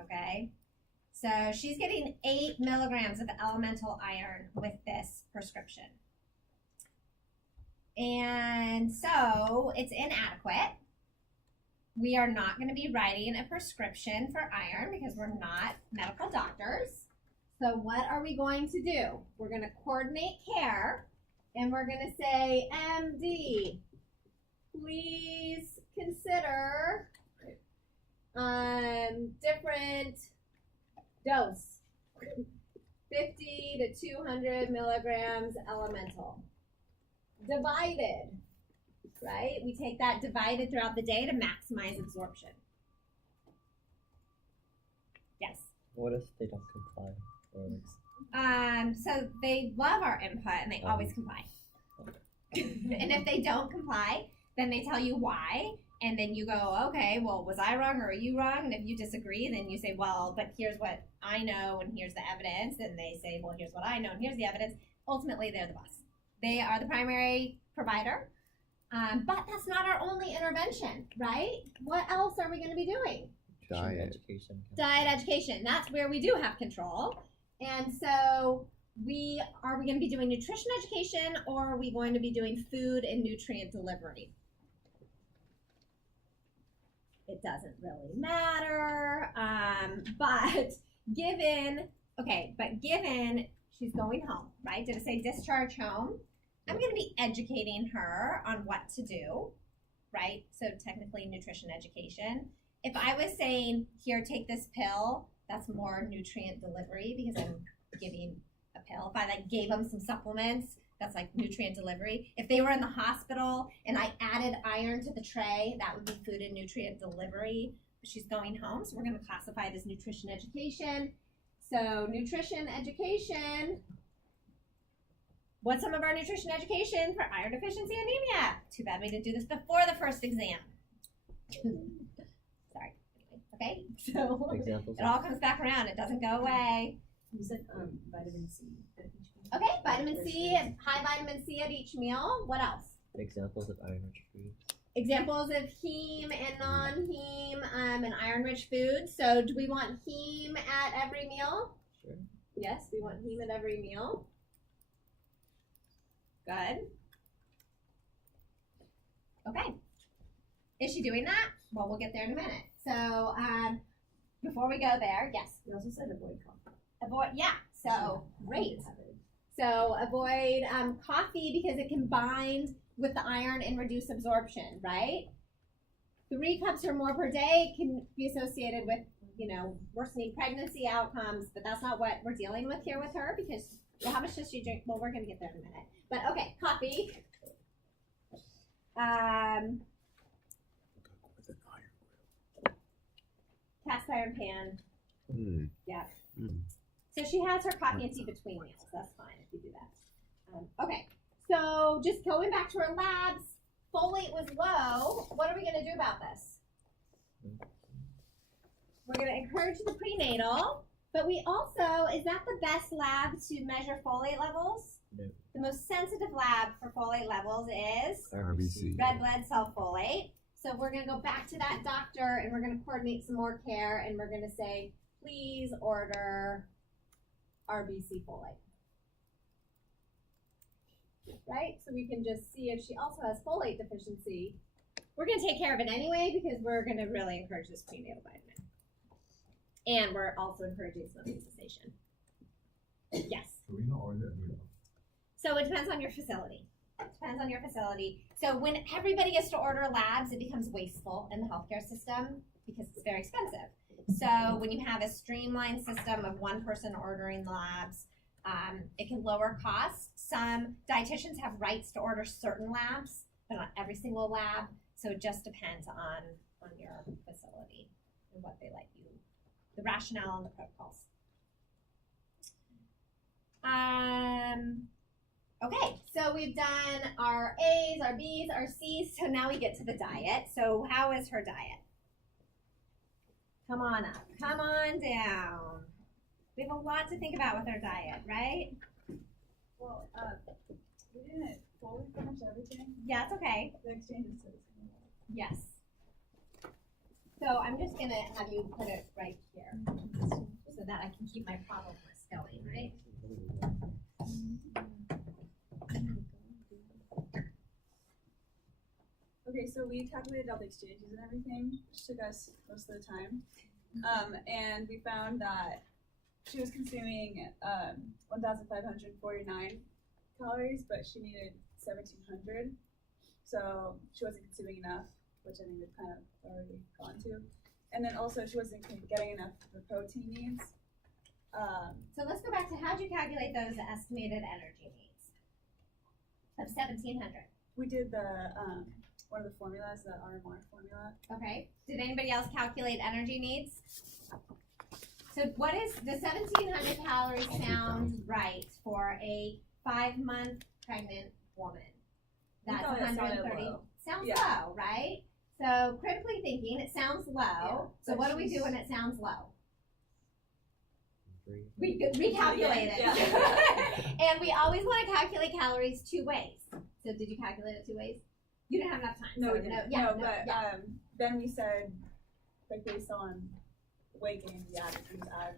Okay, so she's getting 8 milligrams of elemental iron with this prescription. And so it's inadequate. We are not going to be writing a prescription for iron because we're not medical doctors. So what are we going to do? We're going to coordinate care and we're going to say, MD, please consider different dose. 50 to 200 milligrams elemental. Divided, right? We take that divided throughout the day to maximize absorption. Yes. What if they don't comply? Or like, So they love our input and they always comply. And if they don't comply, then they tell you why. And then you go, okay, well, was I wrong or are you wrong? And if you disagree, then you say, well, but here's what I know and here's the evidence. And they say, well, here's what I know and here's the evidence. Ultimately, they're the boss. They are the primary provider. But that's not our only intervention, right? What else are we going to be doing? Diet. education. Diet education. That's where we do have control. And so are we going to be doing nutrition education or are we going to be doing food and nutrient delivery? It doesn't really matter. But given she's going home, right? Did it say discharge home? I'm going to be educating her on what to do, right? So technically nutrition education. If I was saying, here, take this pill, that's more nutrient delivery because I'm giving a pill. If I gave them some supplements, That's like nutrient delivery. If they were in the hospital and I added iron to the tray, that would be food and nutrient delivery. She's going home, so we're going to classify it as nutrition education. So nutrition education. What's some of our nutrition education for iron deficiency anemia? Too bad we didn't do this before the first exam. Sorry. Okay, so Examples. it all comes back around. It doesn't go away. You said vitamin C. Okay, vitamin C, high vitamin C at each meal. What else? Examples of iron-rich foods. Examples of heme and non-heme and iron-rich foods. So do we want heme at every meal? Sure. Yes, we want heme at every meal. Good. Okay. Is she doing that? Well, we'll get there in a minute. So before we go there, yes. You also said avoid coffee. Avoid, yeah. So great. So avoid coffee because it can bind with the iron and reduce absorption, right? 3 cups or more per day can be associated with, worsening pregnancy outcomes, but that's not what we're dealing with here with her because, well, how much does she drink? Well, we're going to get there in a minute. But okay, coffee. Cast iron pan. Mm. Yeah. Mm. So she has her coffee and tea between meals. That's fine if you do that. Okay. So just going back to her labs, folate was low. What are we going to do about this? We're going to encourage the prenatal, but we also, is that the best lab to measure folate levels? No. The most sensitive lab for folate levels is RBC. red blood cell folate. So we're going to go back to that doctor and we're going to coordinate some more care and we're going to say, please order RBC folate. Right? So we can just see if she also has folate deficiency. We're going to take care of it anyway because we're going to really encourage this prenatal vitamin. And we're also encouraging smoking cessation. Yes. Karina or the So it depends on your facility. It depends on your facility. So when everybody gets to order labs, it becomes wasteful in the healthcare system because it's very expensive. So when you have a streamlined system of one person ordering the labs, it can lower costs. Some dietitians have rights to order certain labs, but not every single lab. So it just depends on your facility and what they let you, the rationale and the protocols. Okay, so we've done our A's, our B's, our C's, so now we get to the diet. So how is her diet? Come on up, come on down. We have a lot to think about with our diet, right? Well, we didn't fully finish everything. Yeah, it's okay. The exchange is so Yes. So I'm just gonna have you put it right here so that I can keep my problem list going, right? Okay, so we calculated all the exchanges and everything, which took us most of the time. And we found that she was consuming 1,549 calories, but she needed 1,700. So she wasn't consuming enough, which I think we've kind of already gone to. And then also she wasn't getting enough of the protein needs. So let's go back to how'd you calculate those estimated energy needs of 1,700? We did the one of the formulas, the RMR formula. Okay. Did anybody else calculate energy needs? So what is the 1,700 calories sound right for a 5-month pregnant woman? That's thought it sounded 130. low. Sounds Yeah. low, right? So critically thinking, it sounds low. Yeah, So but what do we do she's- when it sounds low? Three. We recalculate it. Yeah. And we always want to calculate calories 2 ways. So did you calculate it 2 ways? You didn't have enough time. No, so we didn't. yeah, But then we said, like, based on weight gain, we added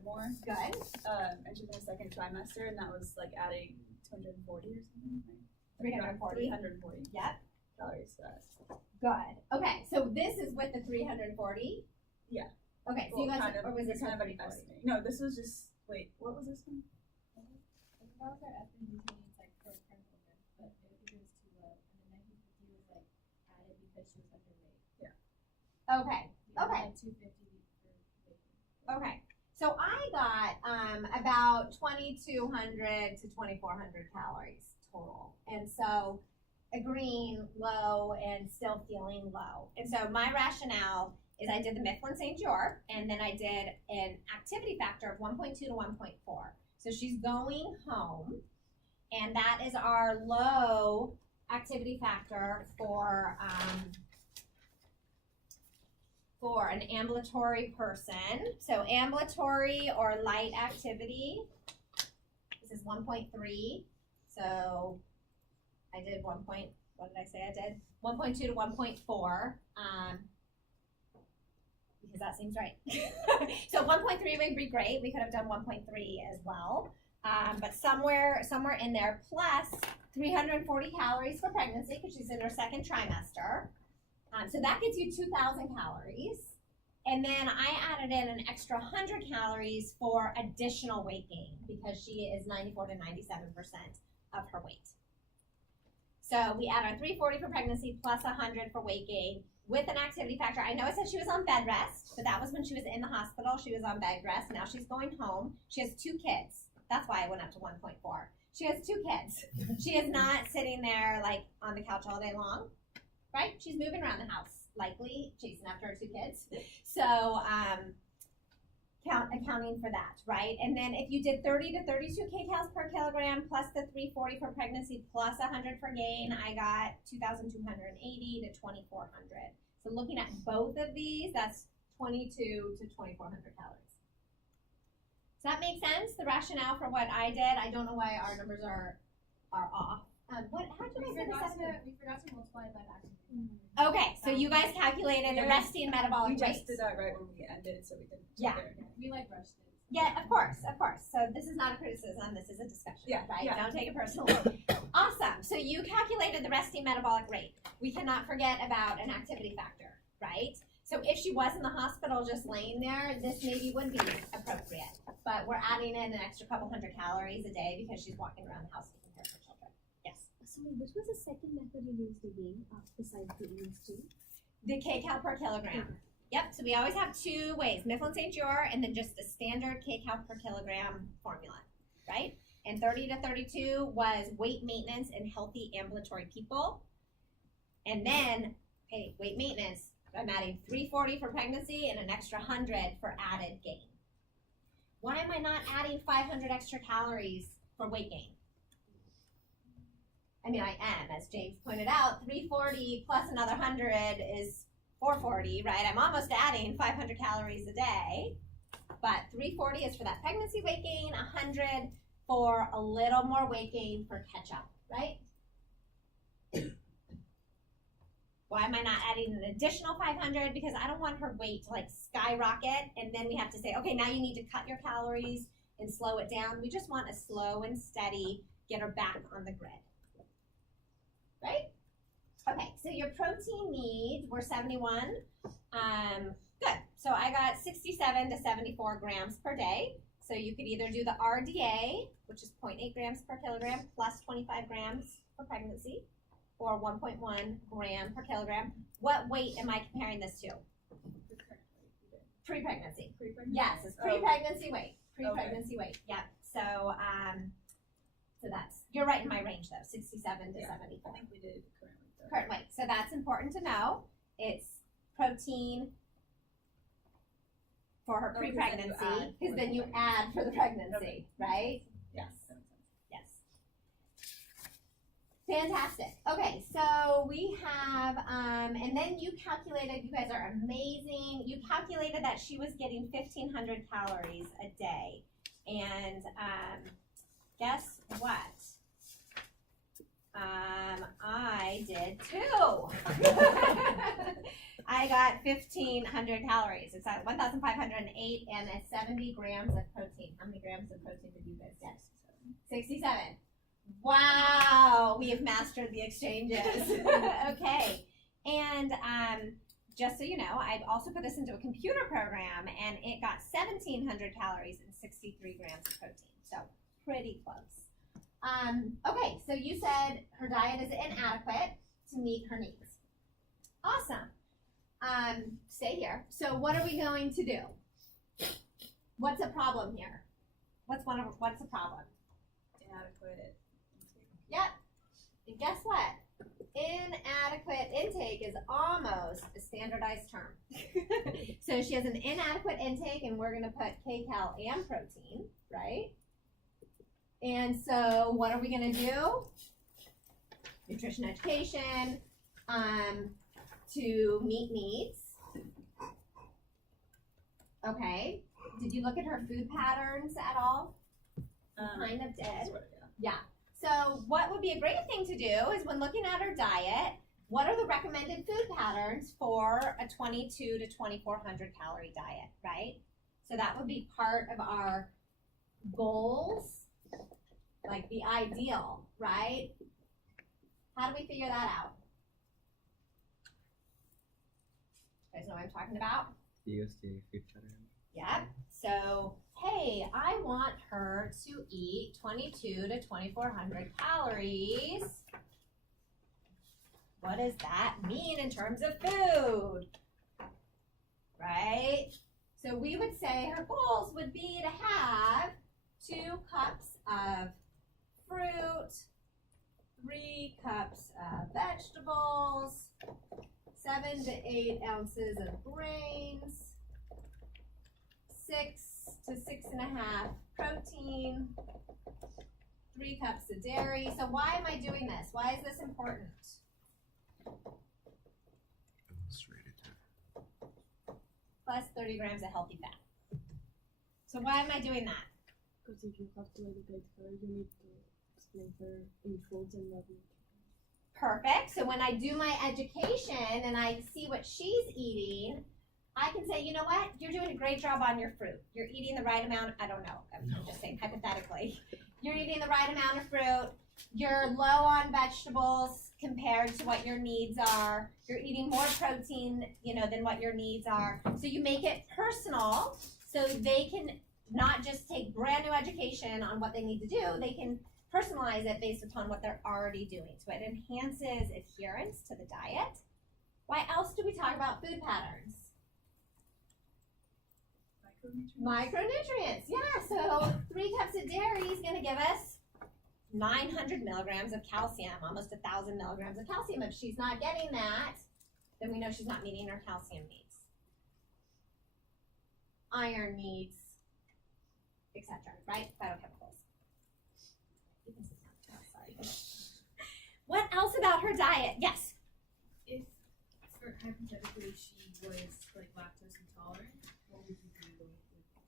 more. Good. And she's in her second trimester, and that was like adding 240 or something. Right? 340. 340 Yep. calories to that. Good. Okay. So this is with the 340. Yeah. Okay. So Well, you guys, kind of, or was we're this kind of with 340? estimating. No, this was just, wait, what was this one? That was our estimated needs, like, for a pregnant woman, but it was too low. And then 1950 was, like, added because she was underweight. Okay. We Okay. had 250 for weight. Okay. So I got about 2,200 to 2,400 calories total. And so agreeing low and still feeling low. And so my rationale is I did the Mifflin St. George, and then I did an activity factor of 1.2 to 1.4. So she's going home, and that is our low activity factor for an ambulatory person. So ambulatory or light activity, this is 1.3. So I did what did I say I did? 1.2 to 1.4. Because that seems right. So 1.3 would be great. We could have done 1.3 as well. But somewhere in there, plus 340 calories for pregnancy because she's in her second trimester. So that gets you 2,000 calories. And then I added in an extra 100 calories for additional weight gain because she is 94 to 97% of her weight. So we add our 340 for pregnancy plus 100 for weight gain with an activity factor. I know I said she was on bed rest, but that was when she was in the hospital. She was on bed rest. Now she's going home. She has 2 kids. That's why I went up to 1.4. She has 2 kids. She is not sitting there like on the couch all day long, right? She's moving around the house, likely chasing after her 2 kids. So accounting for that, right? And then if you did 30 to 32 kcals per kilogram plus the 340 for pregnancy plus 100 for gain, I got 2,280 to 2,400. So looking at both of these, that's 22 to 2,400 calories. Does that make sense? The rationale for what I did. I don't know why our numbers are off. How did We I forgot set to multiply it by the activity. Okay, so you guys calculated the resting metabolic We rate. just did that right when we ended, so we didn't. Yeah. We like rushed it. Yeah, of course. So this is not a criticism, this is a discussion, Yeah, right? yeah. Don't take it personally. Awesome, so you calculated the resting metabolic rate. We cannot forget about an activity factor, right? So if she was in the hospital just laying there, this maybe would be appropriate. But we're adding in an extra couple hundred calories a day because she's walking around the house taking care of her children. Yes. Sorry, which was the second method you used again, besides the EST? The kcal per kilogram. Yep, so we always have 2 ways, Mifflin St. George and then just the standard kcal per kilogram formula, right? And 30 to 32 was weight maintenance in healthy ambulatory people. And then, hey, weight maintenance, I'm adding 340 for pregnancy and an extra 100 for added gain. Why am I not adding 500 extra calories for weight gain? I mean, I am, as James pointed out, 340 plus another 100 is 440, right? I'm almost adding 500 calories a day, but 340 is for that pregnancy weight gain, 100 for a little more weight gain for catch up, right? Why am I not adding an additional 500? Because I don't want her weight to like skyrocket and then we have to say, okay, now you need to cut your calories and slow it down. We just want a slow and steady, get her back on the grid, right? Okay, so your protein needs were 71. Good. So I got 67 to 74 grams per day. So you could either do the RDA, which is 0.8 grams per kilogram, plus 25 grams for pregnancy, or 1.1 gram per kilogram. What weight am I comparing this to? Pre-pregnancy. Yes, it's pre-pregnancy weight. Pre-pregnancy weight. Yep. So so that's, you're right in my range though, 67 to 74. I think we did currently. Current weight. So that's important to know. It's protein for her Oh, because then you pre-pregnancy, add because then you for the add for the pregnancy, Okay. right? Yeah. Yes. Fantastic. Okay, so we have, and then you calculated, you guys are amazing. You calculated that she was getting 1,500 calories a day. And guess what? I did too. I got 1,500 calories. It's at 1,508 and it's 70 grams of protein. How many grams of protein did you guys get? 67. Wow, we have mastered the exchanges. Okay, and just so you know, I also put this into a computer program and it got 1,700 calories and 63 grams of protein. So pretty close. Okay, so you said her diet is inadequate to meet her needs. Awesome. Stay here. So what are we going to do? What's a problem here? What's a problem? Inadequate. Yep. And guess what? Inadequate intake is almost a standardized term. So she has an inadequate intake, and we're gonna put kcal and protein, right? And so what are we gonna do? Nutrition education, to meet needs. Okay, did you look at her food patterns at all? Kind of did. Sort of, yeah. Yeah. So what would be a great thing to do is when looking at her diet, what are the recommended food patterns for a 22 to 2400 calorie diet, right? So that would be part of our goals, like the ideal, right? How do we figure that out? You guys know what I'm talking about? USDA food pattern. Yep. So, hey, I want her to eat 22 to 2400 calories. What does that mean in terms of food? Right? So we would say her goals would be to have 2 cups of fruit, 3 cups of vegetables, 7 to 8 ounces of grains, 6 to 6.5 protein, 3 cups of dairy. So why am I doing this? Why is this important? Plus 30 grams of healthy fat. So why am I doing that? Because if you have to educate her, you need to explain her in foods and not Perfect. So when I do my education and I see what she's eating, I can say, you know what? You're doing a great job on your fruit. You're eating the right amount. I don't know. I'm just saying hypothetically. You're eating the right amount of fruit. You're low on vegetables compared to what your needs are. You're eating more protein, than what your needs are. So you make it personal so they can not just take brand new education on what they need to do. They can personalize it based upon what they're already doing. So it enhances adherence to the diet. Why else do we talk about food patterns? Micronutrients, yeah. So 3 cups of dairy is going to give us 900 milligrams of calcium, almost 1,000 milligrams of calcium. If she's not getting that, then we know she's not meeting her calcium needs, iron needs, etc. Right? Phytochemicals. Sorry. What else about her diet? Yes. If, for hypothetically, she was like lactose intolerant, what would you do?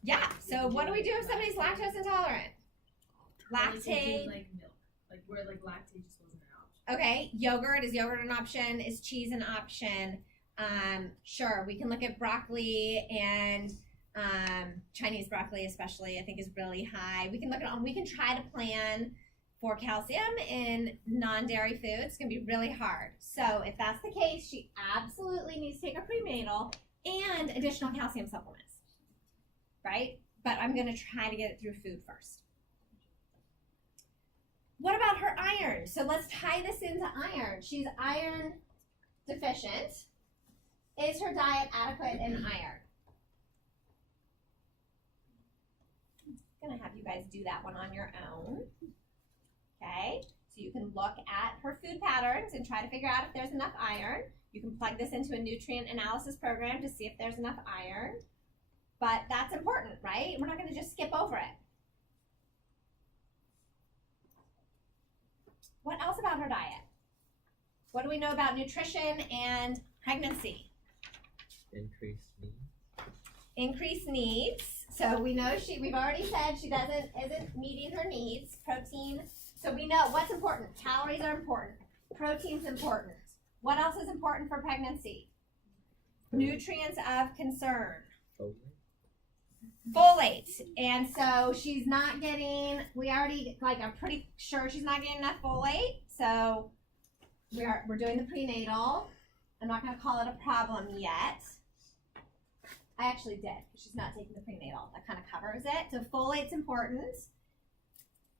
Yeah. So what do we do if somebody's lactose intolerant? Lactate. Like milk, like where like lactate just wasn't an option. Okay. Yogurt, is yogurt an option? Is cheese an option? Sure. We can look at broccoli and Chinese broccoli, especially, I think is really high. We can look at we can try to plan for calcium in non-dairy foods. It's gonna be really hard. So if that's the case, she absolutely needs to take a prenatal and additional calcium supplements, right? But I'm gonna try to get it through food first. What about her iron? So let's tie this into iron. She's iron deficient. Is her diet adequate in iron? I'm gonna have you guys do that one on your own. Okay, so you can look at her food patterns and try to figure out if there's enough iron. You can plug this into a nutrient analysis program to see if there's enough iron. But that's important, right? We're not going to just skip over it. What else about her diet? What do we know about nutrition and pregnancy? Increased needs. Increased needs. So we know we've already said she isn't meeting her needs. Protein. So we know what's important. Calories are important. Protein's important. What else is important for pregnancy? Nutrients of concern. Folate. And so she's not getting, I'm pretty sure she's not getting enough folate. So we're doing the prenatal. I'm not going to call it a problem yet. I actually did. She's not taking the prenatal. That kind of covers it. So folate's important.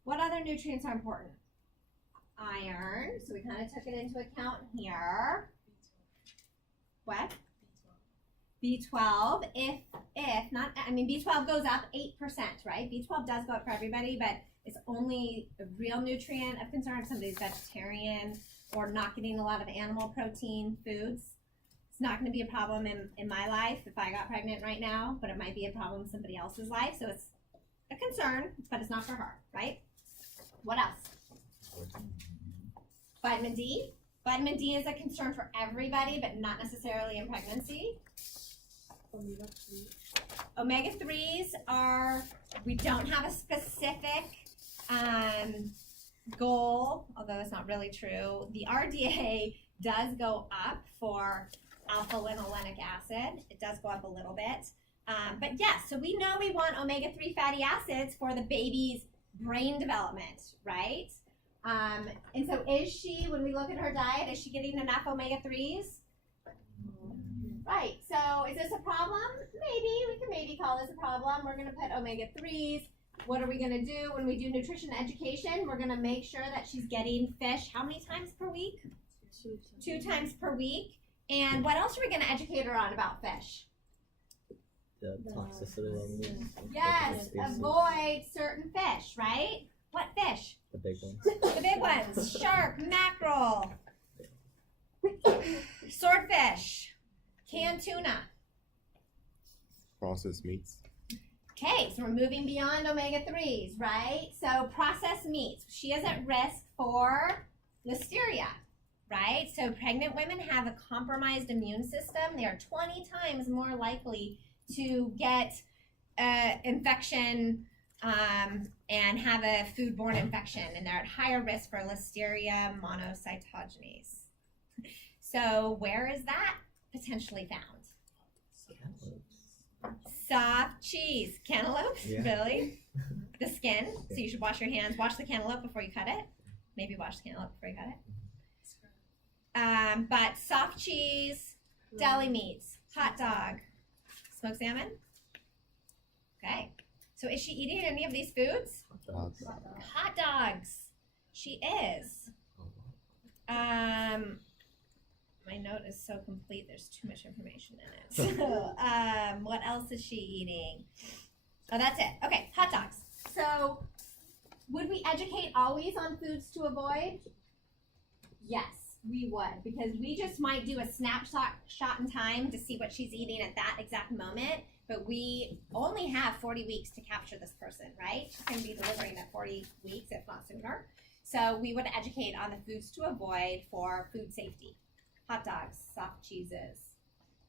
What other nutrients are important? Iron. So we kind of took it into account here. What? B12, if not, I mean, B12 goes up 8%, right? B12 does go up for everybody, but it's only a real nutrient of concern if somebody's vegetarian or not getting a lot of animal protein foods. It's not going to be a problem in my life if I got pregnant right now, but it might be a problem in somebody else's life. So it's a concern, but it's not for her, right? What else? Vitamin D. Vitamin D is a concern for everybody, but not necessarily in pregnancy. Omega-3. Omega-3s are, we don't have a specific goal, although it's not really true. The RDA does go up for alpha-linolenic acid. It does go up a little bit. But yes, so we know we want omega-3 fatty acids for the baby's brain development, right? And so is she, when we look at her diet, is she getting enough omega-3s? Right, so is this a problem? Maybe, we can maybe call this a problem. We're gonna put omega-3s. What are we gonna do when we do nutrition education? We're gonna make sure that she's getting fish how many times per week? 2 times per week. And what else are we gonna educate her on about fish? The toxicity levels. Yes, avoid certain fish, right? What fish? The big ones. The big ones, shark, mackerel, swordfish, canned tuna. Processed meats. Okay, so we're moving beyond omega-3s, right? So processed meats. She is at risk for listeria, right? So pregnant women have a compromised immune system. They are 20 times more likely to get infection and have a foodborne infection, and they're at higher risk for Listeria monocytogenes. So where is that potentially found? Soft cheese. Cantaloupes? Yeah. Really? The skin? So you should wash your hands. Wash the cantaloupe before you cut it. Maybe wash the cantaloupe before you cut it. But soft cheese, deli meats, hot dog, smoked salmon. Okay. So is she eating any of these foods? Hot dogs. She is. My note is so complete, there's too much information in it. What else is she eating? Oh, that's it. Okay, hot dogs. So, would we educate always on foods to avoid? Yes, we would, because we just might do a snapshot in time to see what she's eating at that exact moment, but we only have 40 weeks to capture this person, right? She's going to be delivering at 40 weeks, if not sooner. So we would educate on the foods to avoid for food safety. Hot dogs, soft cheeses,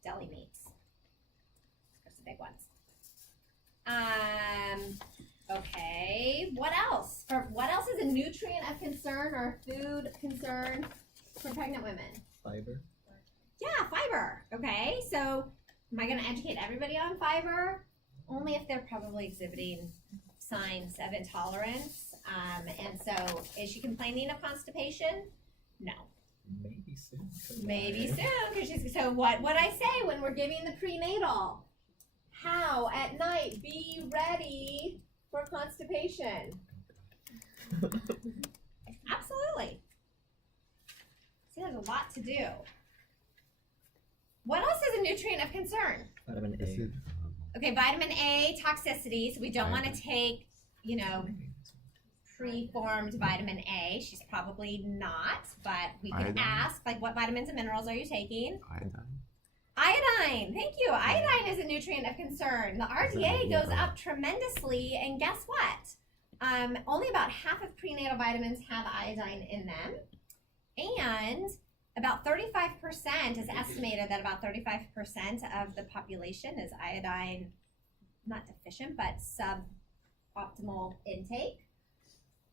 deli meats. Those are the big ones. Okay, what else? What else is a nutrient of concern or food concern for pregnant women? Fiber. Yeah, fiber. Okay, so am I going to educate everybody on fiber? Only if they're probably exhibiting signs of intolerance. And so, is she complaining of constipation? No. Maybe soon. Maybe soon, because she's. So what would I say when we're giving the prenatal? How at night be ready for constipation? Absolutely. See, there's a lot to do. What else is a nutrient of concern? Vitamin Is A. it, Okay, vitamin A toxicity. So we don't want to take, preformed vitamin A. She's probably not, but we can Iodine. ask, like, what vitamins and minerals are you taking? iodine? Iodine. Thank you. Iodine is a nutrient of concern. The RDA goes up tremendously, and guess what? Only about half of prenatal vitamins have iodine in them, and about 35% is estimated that about 35% of the population is iodine, not deficient, but suboptimal intake.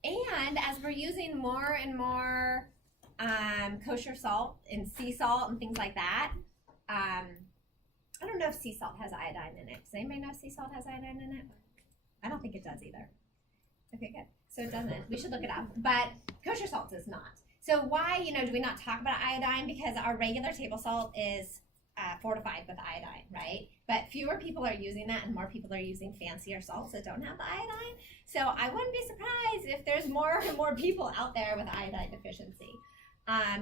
And as we're using more and more kosher salt and sea salt and things like that, I don't know if sea salt has iodine in it. Does anybody know if sea salt has iodine in it? I don't think it does either. Okay, good. So it doesn't. We should look it up. But kosher salt does not. So why, do we not talk about iodine? Because our regular table salt is fortified with iodine, right? But fewer people are using that, and more people are using fancier salts that don't have the iodine. So I wouldn't be surprised if there's more and more people out there with iodine deficiency.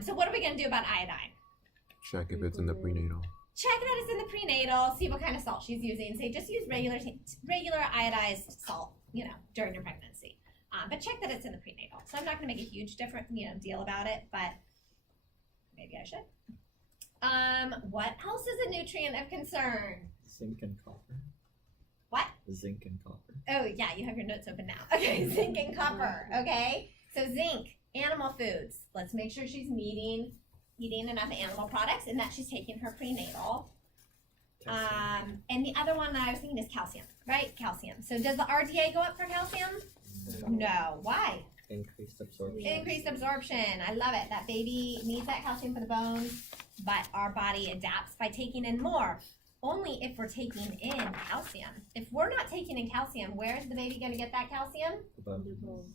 So what are we going to do about iodine? Check if it's in the prenatal. check that it's in the prenatal, see what kind of salt she's using. Say just use regular iodized salt, during your pregnancy. But check that it's in the prenatal. So I'm not going to make a huge deal about it, but maybe I should. What else is a nutrient of concern? Zinc and copper. What? Zinc and copper. Oh yeah, you have your notes open now. Okay, zinc and copper. Okay, so zinc, animal foods. Let's make sure she's eating enough animal products and that she's taking her prenatal. And the other one that I was thinking is calcium, right? Calcium. So does the RDA go up for calcium? No. Why? Increased absorption. Increased absorption. I love it. That baby needs that calcium for the bones, but our body adapts by taking in more. Only if we're taking in calcium. If we're not taking in calcium, where's the baby going to get that calcium?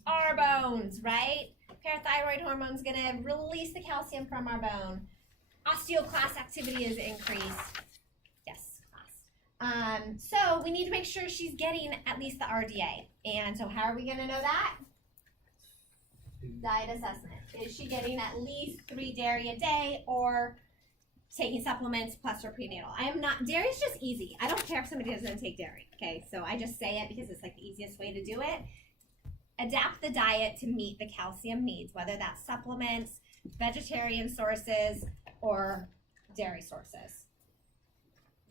Our bones, right? Parathyroid hormone's going to release the calcium from our bone. Osteoclast activity is increased. Yes, class. So we need to make sure she's getting at least the RDA. And so how are we going to know that? Diet assessment. Is she getting at least 3 dairy a day or taking supplements plus her prenatal? Dairy's just easy. I don't care if somebody doesn't take dairy, okay? So I just say it because it's like the easiest way to do it. Adapt the diet to meet the calcium needs, whether that's supplements, vegetarian sources, or dairy sources.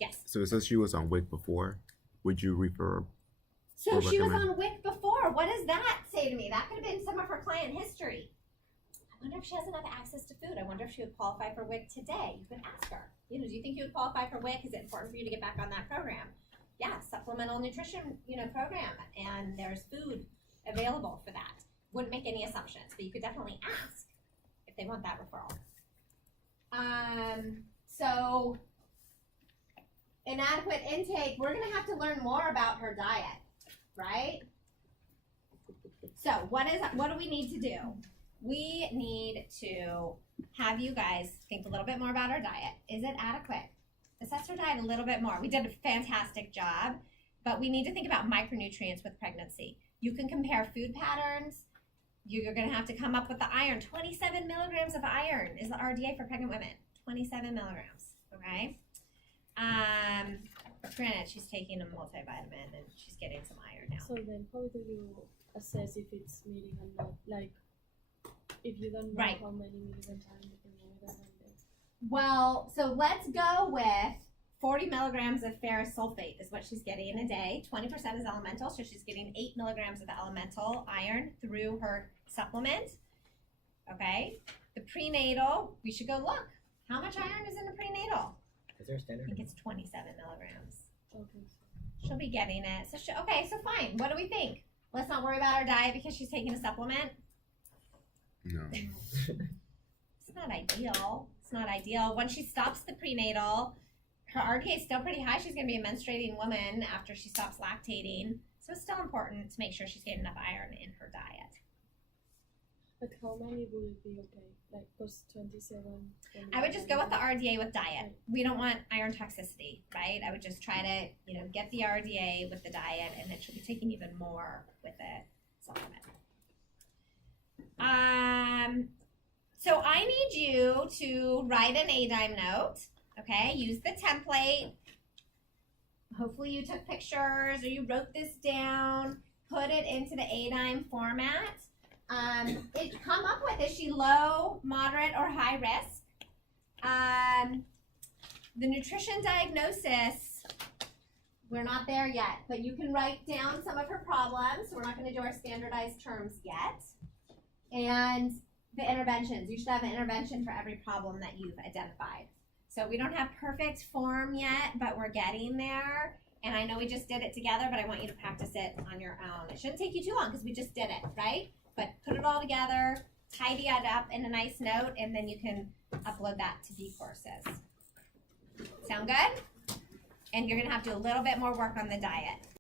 Yes. So it says she was on WIC before. Would you refer? So or she was recommend? on WIC before. What does that say to me? That could have been some of her client history. I wonder if she has enough access to food. I wonder if she would qualify for WIC today. You could ask her. Do you think you would qualify for WIC? Is it important for you to get back on that program? Yeah, supplemental nutrition, program, and there's food available for that. Wouldn't make any assumptions, but you could definitely ask if they want that referral. So inadequate intake. We're gonna have to learn more about her diet, right? So what do we need to do? We need to have you guys think a little bit more about our diet. Is it adequate? Assess our diet a little bit more. We did a fantastic job, but we need to think about micronutrients with pregnancy. You can compare food patterns. You're going to have to come up with the iron. 27 milligrams of iron is the RDA for pregnant women. 27 milligrams, okay? Granted, she's taking a multivitamin and she's getting some iron now. So then, how do you assess if it's meeting or not? Like, if you don't know Right. how many milligrams are in the thermometer, Well, so let's go with 40 milligrams of ferrous sulfate is what she's getting a day. 20% is elemental, so she's getting 8 milligrams of elemental iron through her supplement. Okay. The prenatal, we should go look. How much iron is in the prenatal? Is there a I standard? think it's 27 milligrams. okay. She'll be getting it. So okay, so fine. What do we think? Let's not worry about her diet because she's taking a supplement. No. It's not ideal. It's not ideal. When she stops the prenatal, her RDA is still pretty high. She's going to be a menstruating woman after she stops lactating. So it's still important to make sure she's getting enough iron in her diet. But how many would it be okay? Like, cause 27. I would just go with the RDA with diet. We don't want iron toxicity, right? I would just try to, get the RDA with the diet, and then she'll be taking even more with the supplement. So I need you to write an ADIME note, okay? Use the template. Hopefully you took pictures or you wrote this down. Put it into the ADIME format. Come up with, is she low, moderate, or high risk? The nutrition diagnosis, we're not there yet, but you can write down some of her problems. We're not going to do our standardized terms yet. And the interventions, you should have an intervention for every problem that you've identified. So we don't have perfect form yet, but we're getting there. And I know we just did it together, but I want you to practice it on your own. It shouldn't take you too long because we just did it, right? But put it all together, tidy it up in a nice note, and then you can upload that to B-Courses. Sound good? And you're going to have to do a little bit more work on the diet.